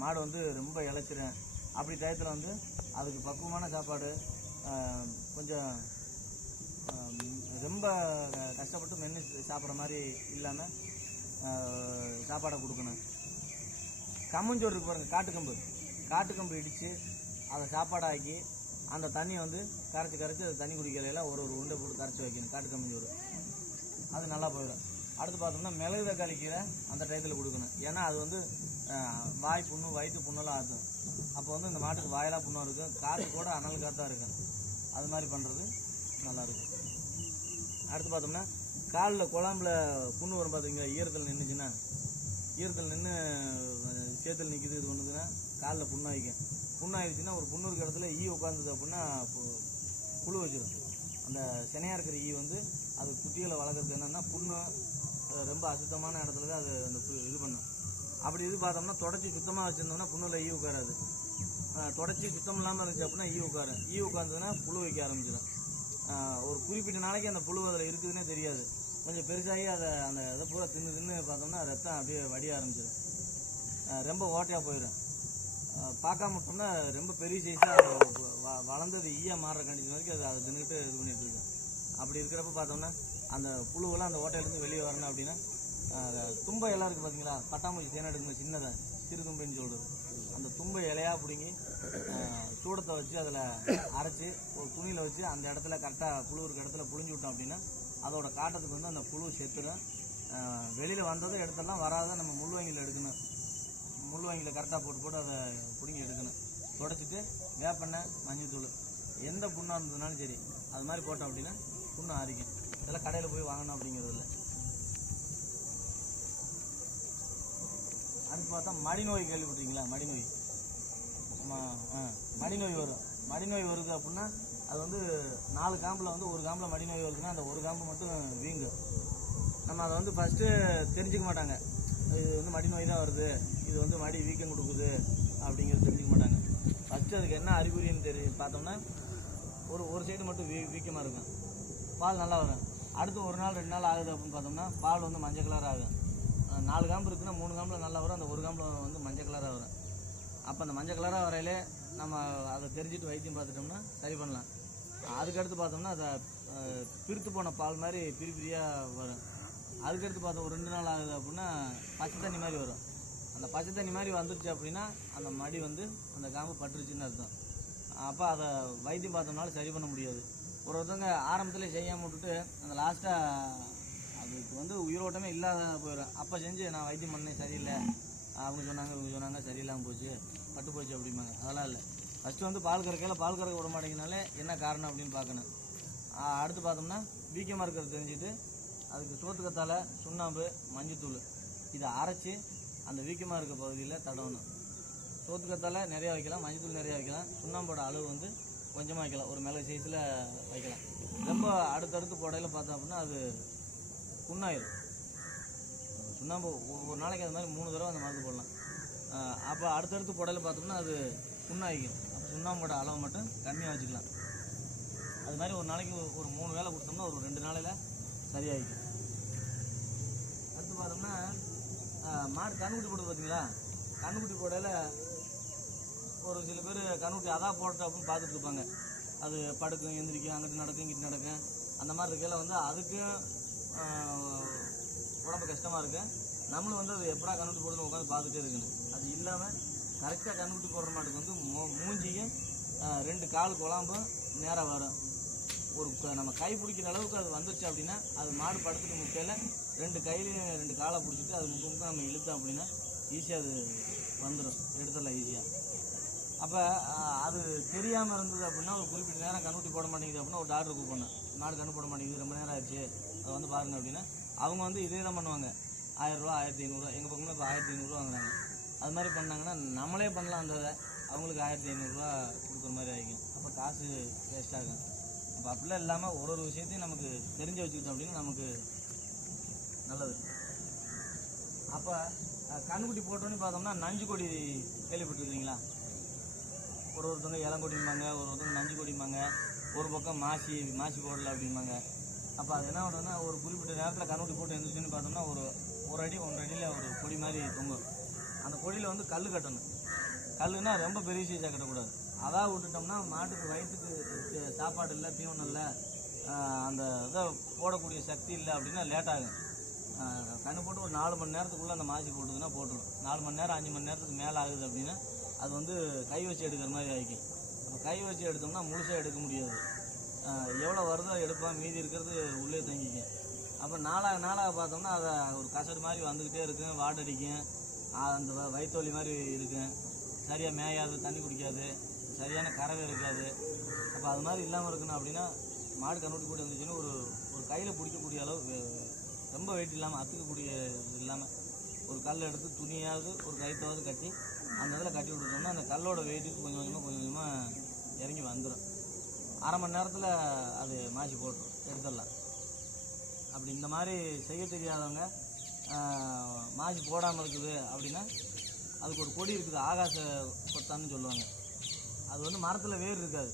மாடு வந்து ரொம்ப இழைச்சிரும். அப்படி டயத்தில் வந்து அதுக்கு பக்குவமான சாப்பாடு, கொஞ்சம் ரொம்ப கஷ்டப்பட்டு மென்று சாப்பிட்ற மாதிரி இல்லாமல் சாப்பாடை கொடுக்கணும். கம்மஞ்சோறு இருக்கு பாருங்கள், காட்டுக்கம்பு இடித்து அதை சாப்பாடாக்கி அந்த தண்ணியை வந்து கரைச்சி அது தண்ணி குடிக்கிறதெல்லாம் ஒரு உருண்டை போட்டு கரைச்சி வைக்கணும். காட்டுக்கம்பஞ்சோறு அது நல்லா போயிடும். அடுத்து பார்த்தோம்னா மிளகு தக்காளி கீரை அந்த டயத்தில் கொடுக்கணும். ஏன்னா அது வந்து வாய் புண்ணு, வயிற்று புண்ணெல்லாம் ஆகும். அப்போ வந்து இந்த மாட்டுக்கு வாயெல்லாம் புண்ணும் இருக்கும், காற்று கூட அனல் காற்றாக இருக்கும். அது மாதிரி பண்ணுறது நல்லாயிருக்கும். அடுத்து பார்த்தோம்னா காலில் குழம்புல புண்ணு வரும் பார்த்தீங்களா, ஈரத்தில் நின்றுச்சுன்னா, ஈரத்தில் நின்று சேத்தில் நிற்கிது இது ஒன்றுதுன்னா காலில் புண்ணாகிக்கும். புண்ணாகிடுச்சுன்னா ஒரு புண்ணு இருக்கிற இடத்துல ஈ உட்காந்துது அப்படின்னா புழு வச்சிடும். அந்த சினையாக இருக்கிற ஈ வந்து அது குட்டிகளை வளர்க்குறது என்னென்னா புண்ணு ரொம்ப அசுத்தமான இடத்துல தான் அது அந்த இது பண்ணும். அப்படி இது பார்த்தோம்னா தொடச்சி சுத்தமாக வச்சுருந்தோம்னா புண்ணில் ஈ உட்காராது. தொடச்சி சுத்தம் இல்லாமல் இருந்துச்சு அப்படின்னா ஈ உட்காரும். ஈ உட்காந்துன்னா புழு வைக்க ஆரம்பிச்சிடும். ஒரு குறிப்பிட்ட நாளைக்கு அந்த புழு அதில் இருக்குதுன்னே தெரியாது. கொஞ்சம் பெருசாகி அதை அந்த இதை பூரா தின்னு பார்த்தோம்னா ரத்தம் அப்படியே வடிய ஆரம்பிச்சிடும், ரொம்ப ஓட்டையாக போயிடும். பார்க்காம விட்டோம்னா ரொம்ப பெரிய சைஸாக வளர்ந்தது ஈயாக மாறுற கண்டிஷன் வரைக்கும் அது அதை தின்னுட்டு இது பண்ணிகிட்டு இருக்கும். அப்படி இருக்கிறப்ப பார்த்தோம்னா அந்த புழுவெல்லாம் அந்த ஓட்டையிலேருந்து வெளியே வரணும் அப்படின்னா தும்பை இலை இருக்குது பார்த்தீங்களா, பட்டாம்பூச்சி தேனை எடுக்கணும், சின்னதாக சிறு தும்பைன்னு சொல்கிறது. அந்த தும்பை இலையாக பிடுங்கி சூடத்தை வச்சு அதில் அரைச்சி ஒரு துணியில் வச்சு அந்த இடத்துல கரெக்டாக புழு இருக்க இடத்துல புழிஞ்சு விட்டோம் அப்படின்னா அதோட காட்டத்துக்கு வந்து அந்த புழு செத்துடும். வெளியில் வந்ததும் எடுத்துடலாம், வராத நம்ம முள்வாங்கியில் எடுக்கணும். முள்வாங்கியில் கரெக்டாக போட்டு அதை பிடுங்கி எடுக்கணும். தொடச்சிட்டு வேப்பெண்ணெய், மஞ்சள்தூள், எந்த புண்ணாக இருந்ததுனாலும் சரி அது மாதிரி போட்டோம் அப்படின்னா புண்ணு ஆறிக்கும். இதெல்லாம் கடையில் போய் வாங்கணும் அப்படிங்கிறது இல்லை. அடுத்து பார்த்தா மடிநோய் கேள்விப்பட்டீங்களா? மடிநோய், மடிநோய் வரும். மடிநோய் வருது அப்படின்னா அது வந்து 4 காம்பில் வந்து ஒரு காம்பில் மடிநோய் வருதுன்னா அந்த ஒரு காம்பு மட்டும் வீங்கும். நம்ம அதை வந்து ஃபஸ்ட்டு தெரிஞ்சுக்க மாட்டாங்க, இது வந்து மடிநோய் தான் வருது, இது வந்து மடி வீக்கம் கொடுக்குது அப்படிங்கிறது தெரிஞ்சுக்க மாட்டாங்க. ஃபஸ்ட்டு அதுக்கு என்ன அறிகுறின்னு பார்த்தோம்னா ஒரு சைடு மட்டும் வீக்கமாக இருக்கும், பால் நல்லா வரும். அடுத்து 1 நாள் 2 நாள் ஆகுது அப்படின்னு பார்த்தோம்னா பால் வந்து மஞ்சள் கலராக ஆகும். 4 காம்பு இருக்குன்னா 3 காம்பில் நல்லா வரும், அந்த ஒரு காம்பில் வந்து மஞ்சள் கலராக வரும். அப்போ அந்த மஞ்சள் கலராக வரையிலே நம்ம அதை தெரிஞ்சுட்டு வைத்தியம் பார்த்துட்டோம்னா சரி பண்ணலாம். அதுக்கடுத்து பார்த்தோம்னா அதை பிரித்து போன பால் மாதிரி பிரியாக வரும். அதுக்கடுத்து பார்த்தோம் ஒரு 2 நாள் ஆகுது அப்படின்னா பச்சை தண்ணி மாதிரி வரும். அந்த பச்சை தண்ணி மாதிரி வந்துருச்சு அப்படின்னா அந்த மடி வந்து அந்த காம்பு பட்டுருச்சுன்னு அர்த்தம். அப்போ அதை வைத்தியம் பார்த்தோம்னாலும் சரி பண்ண முடியாது. ஒருத்தவங்க ஆரம்பத்தில் செய்யாமல் விட்டுட்டு அந்த லாஸ்ட்டாக அதுக்கு வந்து உயிரோட்டமே இல்லாத போயிடும். அப்போ செஞ்சு நான் வைத்தியம் பண்ணேன் சரியில்லை, அவங்க சொன்னாங்க இவங்க சொன்னாங்க சரியில்லாமல் போச்சு, பட்டு போச்சு அப்படிம்பாங்க. அதெல்லாம் இல்லை. ஃபஸ்ட்டு வந்து பால் கறக்கையில் பால் கறக்க விட மாட்டேங்கனாலே என்ன காரணம் அப்படின்னு பார்க்கணும். அடுத்து பார்த்தோம்னா வீக்கமாக இருக்கிறது தெரிஞ்சுட்டு அதுக்கு சோத்துக்கத்தாழை, சுண்ணாம்பு, மஞ்சத்தூள் இதை அரைச்சி அந்த வீக்கமாக இருக்க பகுதியில் தடவணும். சோத்துக்கத்தாழை நிறையா வைக்கலாம், மஞ்சத்தூள் நிறையா வைக்கலாம், சுண்ணாம்போட அளவு வந்து கொஞ்சமாக வைக்கலாம், ஒரு மிளகு சைஸில் வைக்கலாம். ரொம்ப அடுத்தடுத்து போடையில் பார்த்தோம் அப்படின்னா அது புண்ணாயிரும். சுண்ணாம்பு ஒரு நாளைக்கு அது மாதிரி 3 தடவை அந்த மருந்து போடலாம். அப்போ அடுத்தடுத்து போடையில் பார்த்தோம்னா அது புண்ணாயிக்கும். அப்போ சுண்ணாம்போட அளவை மட்டும் கம்மியாக வச்சுக்கலாம். அது மாதிரி ஒரு நாளைக்கு ஒரு 3 வேளை கொடுத்தோம்னா ஒரு 2 நாளையில் சரியாயிக்கும். அடுத்து பார்த்தோம்னா மாடு கண்ணுக்குட்டி போடுது பார்த்தீங்களா, கண்ணுக்குட்டி போடையில் ஒரு சில பேர் கண்ணுக்குட்டி அதான் போட்டோம் அப்படின்னு பார்த்துட்டு இருப்பாங்க. அது படுக்கும், எந்திரிக்கும், அங்கிட்டு நடக்கும், இங்கிட்டு நடக்கும். அந்த மாதிரி இருக்கையில் வந்து அதுக்கும் உடம்பு கஷ்டமாக இருக்கு. நம்மளும் வந்து அது எப்படா கண்ணுக்குட்டி போடுதுன்னு உட்காந்து பார்த்துட்டே இருக்குன்னு. அது இல்லாமல் கரெக்டாக கண்ணுக்குட்டி போடுற மாட்டுக்கு வந்து மூஞ்சியும் 2 கால் குழம்பும் நேராக வரும். ஒரு நம்ம கை பிடிக்கிற அளவுக்கு அது வந்துருச்சு அப்படின்னா அது மாடு படுத்துட்டு முக்கையில் 2 கையிலையும் 2 காலை பிடிச்சிட்டு அது முக்க நம்ம இழுத்தோம் அப்படின்னா ஈஸியாக அது வந்துடும், எடுத்துடலாம் ஈஸியாக. அப்போ அது தெரியாமல் இருந்தது அப்படின்னா ஒரு குறிப்பிட்ட நேரம் கண்ணுக்குட்டி போட மாட்டேங்குது அப்படின்னா ஒரு டாக்டர் கூப்பிடணும். மாடு கண்ணு போட மாட்டேங்குது, ரொம்ப நேரம் ஆயிடுச்சு, அதை வந்து பாருங்க அப்படின்னா அவங்க வந்து இதே தான் பண்ணுவாங்க. 1000 ரூபா, 1500, எங்கள் பக்கமே இப்போ 1500 வாங்குறாங்க. அது மாதிரி பண்ணாங்கன்னா நம்மளே பண்ணலாம். அந்த அவங்களுக்கு 1500 ரூபா கொடுக்குற மாதிரி ஆகிக்கும். அப்போ காசு வேஸ்ட்டாகும். அப்போ அப்படிலாம் இல்லாமல் ஒரு விஷயத்தையும் நமக்கு தெரிஞ்சு வச்சுக்கிட்டோம் அப்படின்னா நமக்கு நல்லது. அப்போ கண்ணுக்குட்டி போட்டோன்னு பார்த்தோம்னா நஞ்சு கொடி கேள்விப்பட்டிருக்கீங்களா? ஒருத்தவங்க இளங்கொடிம்பாங்க, ஒருத்தவங்க நஞ்சு கொடிம்பாங்க, ஒரு பக்கம் மாசி போடல அப்படிம்பாங்க. அப்போ அது என்ன பண்ணுறதுன்னா ஒரு குறிப்பிட்ட நேரத்தில் கண்ணுக்குட்டி போட்டு எழுந்திரிச்சுன்னு பார்த்தோம்னா ஒரு அடி 1 அடியில் ஒரு கொடி மாதிரி தொங்கும். அந்த கொடியில் வந்து கல் கட்டணும். கல்லுன்னா ரொம்ப பெரிய சீஸாக கட்டக்கூடாது. அதான் விட்டுட்டோம்னா மாட்டுக்கு வயிற்றுக்கு சாப்பாடு இல்லை, தீவனம் இல்லை, அந்த இதை போடக்கூடிய சக்தி இல்லை அப்படின்னா லேட் ஆகும். கண்ணு போட்டு ஒரு 4 மணி நேரத்துக்குள்ளே அந்த மாசி போட்டுதுன்னா போட்டுரும். 4 மணி நேரம் 5 மணி நேரத்துக்கு மேலே ஆகுது அப்படின்னா அது வந்து கை வச்சு எடுக்கிற மாதிரி ஆகிக்கும். அப்போ கை வச்சு எடுத்தோம்னா முழுசாக எடுக்க முடியாது. எவ்வளோ வருதோ எடுப்பான், மீதி இருக்கிறது உள்ளே தங்கிக்கும். அப்போ நாளாக பார்த்தோம்னா அதை ஒரு கசடு மாதிரி வந்துக்கிட்டே இருக்கும், வாடடிக்கும், அந்த வயிற்றுவலி மாதிரி இருக்கும், சரியாக மேயாது, தண்ணி குடிக்காது, சரியான கறவை இருக்காது. அப்போ அது மாதிரி இல்லாமல் இருக்கணும் அப்படின்னா மாடு கண்ணுக்குட்டி போட்டு வந்துச்சுன்னா ஒரு கையில் பிடிக்கக்கூடிய அளவு, ரொம்ப வெயிட் இல்லாமல், அத்துக்கக்கூடிய இது இல்லாமல் ஒரு கல் எடுத்து துணியாவது ஒரு கைத்தாவது கட்டி அந்த இதில் கட்டி விட்டுட்டோம்னா அந்த கல்லோட வெயிட்டுக்கு கொஞ்சம் கொஞ்சமாக இறங்கி வந்துடும். அரை மணி நேரத்தில் அது மாசி போட்டுரும், எடுத்துடலாம். அப்படி இந்த மாதிரி செய்ய தெரியாதவங்க மாசி போடாமல் இருக்குது அப்படின்னா அதுக்கு ஒரு கொடி இருக்குது, ஆகாச கொத்தான்னு சொல்லுவாங்க. அது வந்து மரத்தில் வேர் இருக்காது,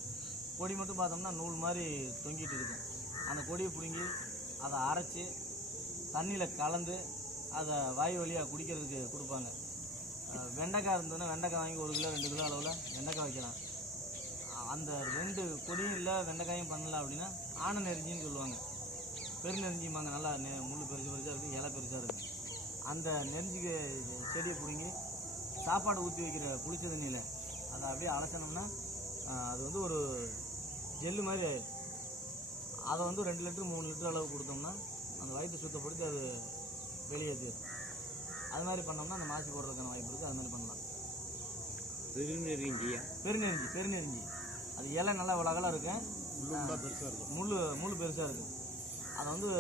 கொடி மட்டும் பார்த்தோம்னா நூல் மாதிரி தொங்கிட்டு இருக்கும். அந்த கொடியை பிடுங்கி அதை அரைச்சி தண்ணியில் கலந்து அதை வாய் வழியாக குடிக்கிறதுக்கு கொடுப்பாங்க. வெண்டைக்காய் இருந்ததுன்னா வெண்டைக்காய் வாங்கி 1 கிலோ 2 கிலோ அளவில் வெண்டைக்காய் வைக்கலாம். அந்த 2 கொடியும் இல்லை வெண்டைக்காயும் பண்ணல அப்படின்னா ஆனை நெறிஞ்சின்னு சொல்லுவாங்க, பெருநெறிஞ்சிம்பாங்க. நல்லா முள் பெருசாக இருக்குது, இலை பெருசாக இருக்குது. அந்த நெறிஞ்சிக்கு செடியை பிடுங்கி சாப்பாடு ஊற்றி வைக்கிற புளிச்ச தண்ணியில் அதை அப்படியே அலசனோம்னா அது வந்து ஒரு ஜெல்லு மாதிரி ஆயிடும். அதை வந்து 2 லிட்டர் 3 லிட்டர் அளவு கொடுத்தோம்னா அந்த வயிற்று சுத்தப்படுத்தி அது வெளியேற்றிடும். அது மாதிரி பண்ணோம்னா அந்த மாசி போடுறதுக்கான வாய்ப்பு இருக்குது. அது மாதிரி பண்ணலாம். பெருநெறிஞ்சி அது இலை நல்லா விலகலாக இருக்கும், முள் பெருசாக இருக்கும். அதை வந்து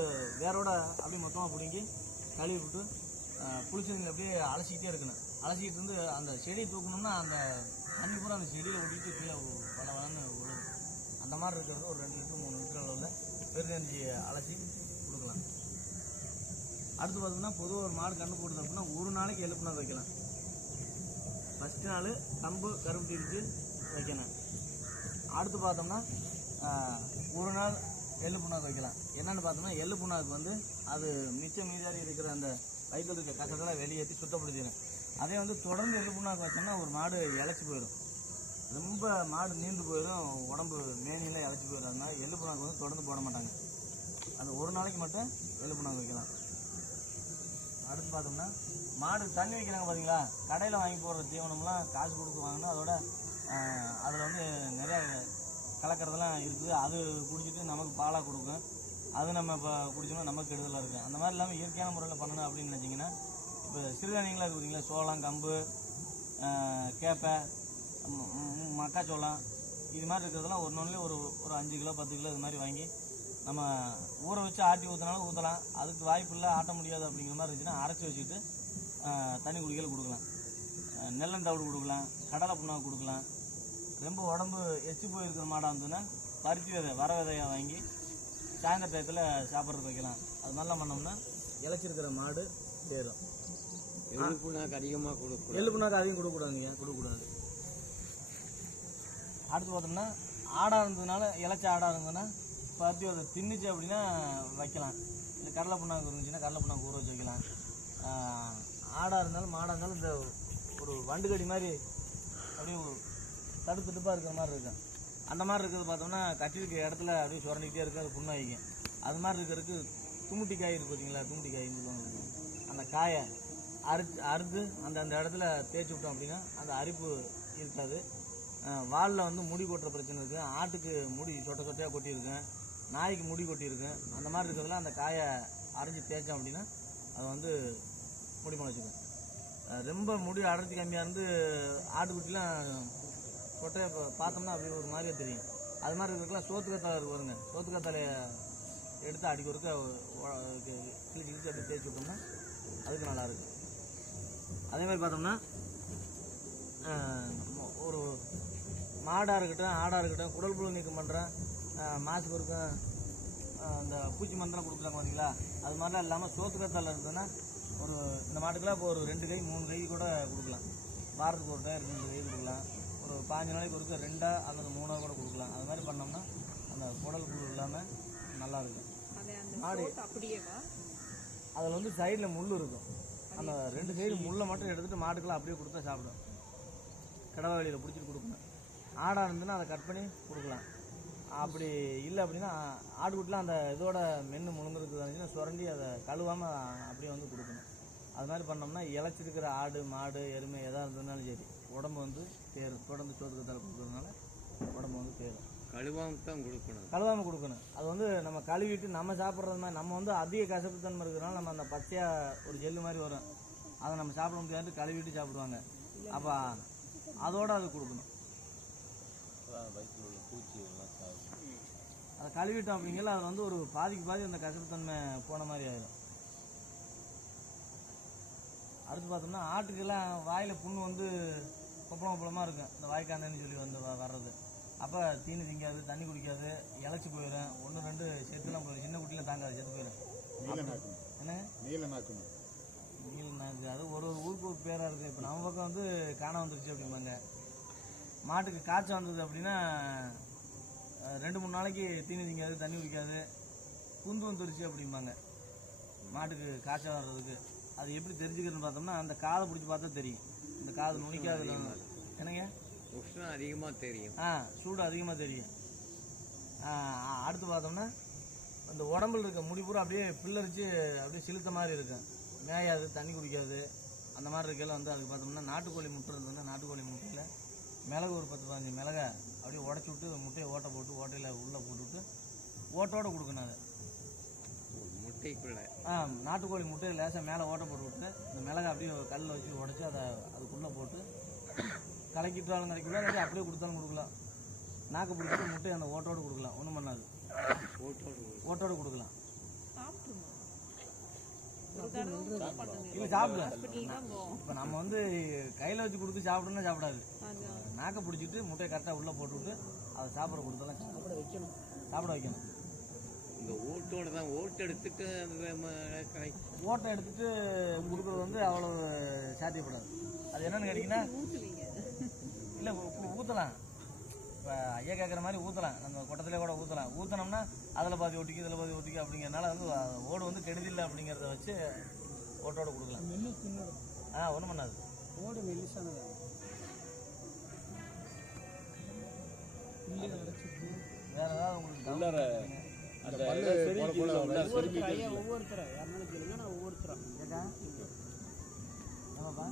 வேரோட அப்படியே மொத்தமாக பிடுங்கி கழுவி விட்டு புளிச்சதுங்க அப்படியே அலசிக்கிட்டே இருக்கணும். அலசிக்கிட்டு இருந்து அந்த செடியை தூக்கணும்னா அந்த தண்ணி பூரா அந்த செடியில் ஒட்டிட்டு கீழே வளன்னு விழுது. அந்த மாதிரி இருக்கிறது ஒரு 2 லிட்டர் 3 லிட்டர் அளவில் பெருநெறிஞ்சி அலசி கொடுக்கலாம். அடுத்து பார்த்தோம்னா பொதுவாக ஒரு மாடு கண்ணு போடுது அப்படின்னா ஒரு நாளைக்கு எழுப்புனா வைக்கலாம். ஃபஸ்ட்டு நாள் கம்பு கருப்பு இடித்து வைக்கணும். அடுத்து பார்த்தோம்னா ஒரு நாள் எள்ளு புண்ணாக்கு வைக்கலாம். என்னென்னு பார்த்தோம்னா எள்ளு புண்ணாக்கு வந்து அது மிச்சம் மீதாரி இருக்கிற அந்த வயிற்றில் இருக்க கசடெல்லாம் வெளியேற்றி சுத்தப்படுத்திடும். அதே வந்து தொடர்ந்து எள்ளு புண்ணாக்கு வச்சோம்னா ஒரு மாடு இழைச்சி போயிடும், ரொம்ப மாடு நீண்டு போயிடும், உடம்பு மேனியில் இழைச்சி போயிடும். அதனால எள்ளு புண்ணாக்கு வந்து தொடர்ந்து போட மாட்டாங்க. அது ஒரு நாளைக்கு மட்டும் எள்ளு புண்ணாக்கு வைக்கலாம். அடுத்து பார்த்தோம்னா மாடு தண்ணி வைக்கிறாங்க பார்த்தீங்களா, கடையில் வாங்கி போடுற தீவனம்லாம் காசு கொடுத்து வாங்கணும். அதோட அதில் வந்து நிறையா கலக்கிறதெல்லாம் இருக்குது. அது குடிச்சிட்டு நமக்கு பாலாக கொடுக்கும். அது நம்ம இப்போ குடிச்சோம்னா நமக்கு கெடுதலாக இருக்குது. அந்த மாதிரி இல்லாமல் இயற்கையான முறையில் பண்ணணும் அப்படின்னு நினச்சிங்கன்னா இப்போ சிறுதானியங்களாக இருக்குதுங்களா, சோளம், கம்பு, கேப்பை, மக்காச்சோளம், இது மாதிரி இருக்கிறதெல்லாம் ஒன்று ஒரு 5 கிலோ 10 கிலோ இது மாதிரி வாங்கி நம்ம ஊற வச்சு ஆட்டி ஊற்றினாலும் ஊற்றலாம். அதுக்கு வாய்ப்பு இல்லை, ஆட்ட முடியாது அப்படிங்கிற மாதிரி இருந்துச்சுன்னா அரைச்சி வச்சுட்டு தண்ணி குடிக்கல கொடுக்கலாம். நெல்லந்தவிடு கொடுக்கலாம், கடலை புண்ணாக்கு கொடுக்கலாம். ரொம்ப உடம்பு எச்சு போயிருக்கிற மாடாக இருந்ததுன்னா பருத்தி விதை வர விதையாக வாங்கி சாயந்தர டயத்தில் சாப்பிட்றதுக்கு வைக்கலாம். அது மாதிரிலாம் பண்ணோம்னா இழைச்சிருக்கிற மாடு தேரும். எள்ளு புண்ணாக்கு அதிகமாக கொடுக்கும். எள்ளு புண்ணாக்கு அதிகம் கொடுக்கக்கூடாதுங்க, கொடுக்கக்கூடாது. அடுத்து பார்த்தோம்னா ஆடாக இருந்ததுனால இழைச்ச ஆடாக இருந்ததுன்னா பருத்தி விதை தின்னுச்சு அப்படின்னா வைக்கலாம். இல்லை கடலை புண்ணாக்கு இருந்துச்சுன்னா கடலை புண்ணாக்கு ஊற வச்சு வைக்கலாம். ஆடாக இருந்தாலும் மாடாக இருந்தாலும் இந்த ஒரு வண்டுகடி மாதிரி அப்படியே தடுப்பு தடுப்பாக இருக்கிற மாதிரி இருக்கும். அந்த மாதிரி இருக்கிறது பார்த்தோம்னா கட்டிருக்க இடத்துல அப்படியே சுரண்டிக்கிட்டே இருக்குது, அது புண்ணாகிக்கும். அது மாதிரி இருக்கிறதுக்கு துமுட்டி காய் இருக்குது பார்த்தீங்களா, துமுட்டி காய்ன்னு சொல்லுவாங்க. அந்த காயை அறுத்து அந்த இடத்துல தேய்ச்சி விட்டோம் அப்படின்னா அந்த அரிப்பு இருக்காது. வாலில் வந்து முடி கொட்டுற பிரச்சனை இருக்குது, ஆட்டுக்கு முடி சொட்டை சொட்டையாக கொட்டியிருக்கேன், நாய்க்கு முடி கொட்டியிருக்கேன். அந்த மாதிரி இருக்கிறதுல அந்த காயை அரைஞ்சி தேய்ச்சோம் அப்படின்னா அது வந்து முடி முளைச்சிக்கும். ரொம்ப முடி அடர்த்தி கம்மியாக இருந்து ஆட்டுக்குட்டிலாம் கொட்டையை பார்த்தோம்னா அப்படி ஒரு மாதிரியே தெரியும். அது மாதிரி இருக்கிறதுலாம் சோத்துக்கத்தாழை இருக்கு வருங்க, சோத்துக்கத்தாழையை எடுத்து அடிக்க ஒருக்க கிழிச்சு கிழிச்சு அப்படி தேய்ச்சி விட்டோம்னா அதுக்கு நல்லாயிருக்கும். அதே மாதிரி பார்த்தோம்னா ஒரு மாடாக இருக்கட்டும் ஆடாக இருக்கட்டும் குடல் புழு நீக்கம் பண்ணுறேன், மாசுக்கு இருக்கும் அந்த பூச்சி மருந்தெல்லாம் கொடுக்குறாங்க பார்த்தீங்களா, அது மாதிரிலாம் இல்லாமல் சோத்துக்கத்தாழை இருந்ததுன்னா ஒரு இந்த மாட்டுக்கெல்லாம் இப்போ ஒரு 2 கை 3 கை கூட கொடுக்கலாம். வாரத்துக்கு ஒரு டைம் 2 கை கொடுக்கலாம். ஒரு 5 நாளைக்கு ஒருக்க 2 அல்லது 3 கூட கொடுக்கலாம். அது மாதிரி பண்ணோம்னா அந்த குடல் புழு இல்லாமல் நல்லாயிருக்கும். மாடு அதில் வந்து சைடில் முள் இருக்கும், அந்த 2 சைடு முள்ளை மட்டும் எடுத்துகிட்டு மாட்டுக்கெல்லாம் அப்படியே கொடுத்தா சாப்பிடும். கடவை வழியில் பிடிச்சிட்டு கொடுக்கணும். ஆடாக இருந்துன்னா அதை கட் பண்ணி கொடுக்கலாம். அப்படி இல்லை அப்படின்னா ஆடுக்குட்டிலாம் அந்த இதோட மென்று முழுங்குறதுக்கு இருந்துச்சுன்னா சுரண்டி அதை கழுவாமல் அப்படியே வந்து கொடுக்கணும். அது மாதிரி பண்ணோம்னா இழைச்சிருக்கிற ஆடு மாடு எருமை எதாக இருந்ததுனாலும் சரி உடம்பு வந்து தேரும். தொடர்ந்து சோத்துக்கத்தாழை கொடுக்குறதுனால உடம்பு வந்து தேரும். கழுவாமல் தான் கொடுக்கணும், கழுவாமல் கொடுக்கணும். அது வந்து நம்ம கழுவிட்டு நம்ம சாப்பிட்றது மாதிரி நம்ம வந்து அதிக கசப்பு தன்மை இருக்கிறனால நம்ம அந்த பச்சையாக ஒரு ஜெல்லு மாதிரி வரும், அதை நம்ம சாப்பிட முடியாது, கழுவிட்டு சாப்பிடுவாங்க. அப்போ அதோடு அது கொடுக்கணும். வயிற்றில் உள்ள பூச்சி எல்லாம் அதை கழுவிட்டோம் அப்படிங்கிற அது வந்து ஒரு பாதிக்கு பாதி அந்த கசப்பு தன்மை போன மாதிரி ஆயிடும். அடுத்து பார்த்தோம்னா ஆட்டுக்கெல்லாம் வாயில் புண்ணு வந்து கொப்பளமாக இருக்கும், இந்த வாய்க்காந்தன்னு சொல்லி வந்து வர்றது. அப்போ தீனி திங்காது, தண்ணி குடிக்காது, இழைச்சி போயிடும். 1 2 செத்துலாம் போயிடும், சின்ன குட்டிலாம் தாங்காது, செத்து போயிடும். என்ன நீல நாக்கணும் நீல நாக்கு, அது ஒரு ஊருக்கு ஒரு பேராக இருக்குது. இப்போ நம்ம பக்கம் வந்து காண வந்துருச்சு அப்படிம்பாங்க. மாட்டுக்கு காய்ச்சல் வந்தது அப்படின்னா 2-3 நாளைக்கு தீனி திங்காது, தண்ணி குடிக்காது, குந்து வந்துருச்சு அப்படிம்பாங்க. மாட்டுக்கு காய்ச்சல் வர்றதுக்கு அது எப்படி தெரிஞ்சுக்கிறதுன்னு பார்த்தோம்னா அந்த காதை பிடிச்சி பார்த்தா தெரியும். இந்த காது நுனிக்காது என்னங்க உஷ்ணம் அதிகமாக தெரியும், சூடு அதிகமாக தெரியும். அடுத்து பார்த்தோம்னா அந்த உடம்புல இருக்க முடி பூரா அப்படியே பில்லரிச்சு அப்படியே சிலுத்த மாதிரி இருக்கும், மேயாது, தண்ணி குடிக்காது. அந்த மாதிரி இருக்கையில் வந்து அதுக்கு பார்த்தோம்னா நாட்டுக்கோழி முட்டை இருந்ததுன்னா நாட்டுக்கோழி முட்டையில் மிளகு ஒரு 10-15 மிளகை அப்படியே உடச்சி விட்டு முட்டையை ஓட்டை போட்டு ஓட்டையில் உள்ளே போட்டுவிட்டு ஓட்டோடு கொடுக்கணும். அது முட்டைக்குள்ளே நாட்டுக்கோழி முட்டையை லேசாக மேலே ஓட்டை போட்டு விட்டு இந்த மிளகை அப்படியே கல்லில் வச்சு உடச்சி அதை அதுக்குள்ளே போட்டு கலக்கிட்டாலும் கலக்கிக்கலாம், இல்லாட்டி அப்படியே கொடுத்தாலும் கொடுக்கலாம். நாக்கு பிடிச்சிட்டு முட்டையை அந்த ஓட்டோடு கொடுக்கலாம், ஒன்றும் பண்ணாது. ஓட்டோடு கொடுக்கலாம். இல்லை சாப்பிடல, இப்போ நம்ம வந்து கையில் வச்சு கொடுத்து சாப்பிடணும்னா சாப்பிடாது. நாக்கை பிடிச்சிட்டு முட்டையை கரெக்டாக உள்ளே போட்டுவிட்டு அதை சாப்பிட கொடுத்தாலும் சாப்பிட வைக்கணும். இந்த ஓட்டோட தான் ஓட்டை எடுத்துட்டு ஓட்டை எடுத்துட்டு கொடுக்குறது வந்து அவ்வளோ சாத்தியப்படாது. அது என்னன்னு கேட்டிங்கன்னா இல்லை ஊற்றலாம். இப்போ ஐயா கேட்குற மாதிரி ஊற்றலாம், நம்ம கொட்டத்திலே கூட ஊற்றலாம். ஊற்றினோம்னா அதில் பாதி ஒட்டிக்கு இதில் பாதி ஒட்டிக்கு அப்படிங்கிறனால வந்து ஓடு வந்து கெடுதில்லை அப்படிங்கிறத வச்சு ஓட்டோட கொடுக்கலாம். ஒன்றும் பண்ணாது. ஓடு மெல்லிசானது வேற ஏதாவது உங்களுக்கு ஒவ்வொருத்தரா யாருனாலும் கேளுங்க, நான் ஒவ்வொருத்தரா கேட்டா ஆமாப்பா.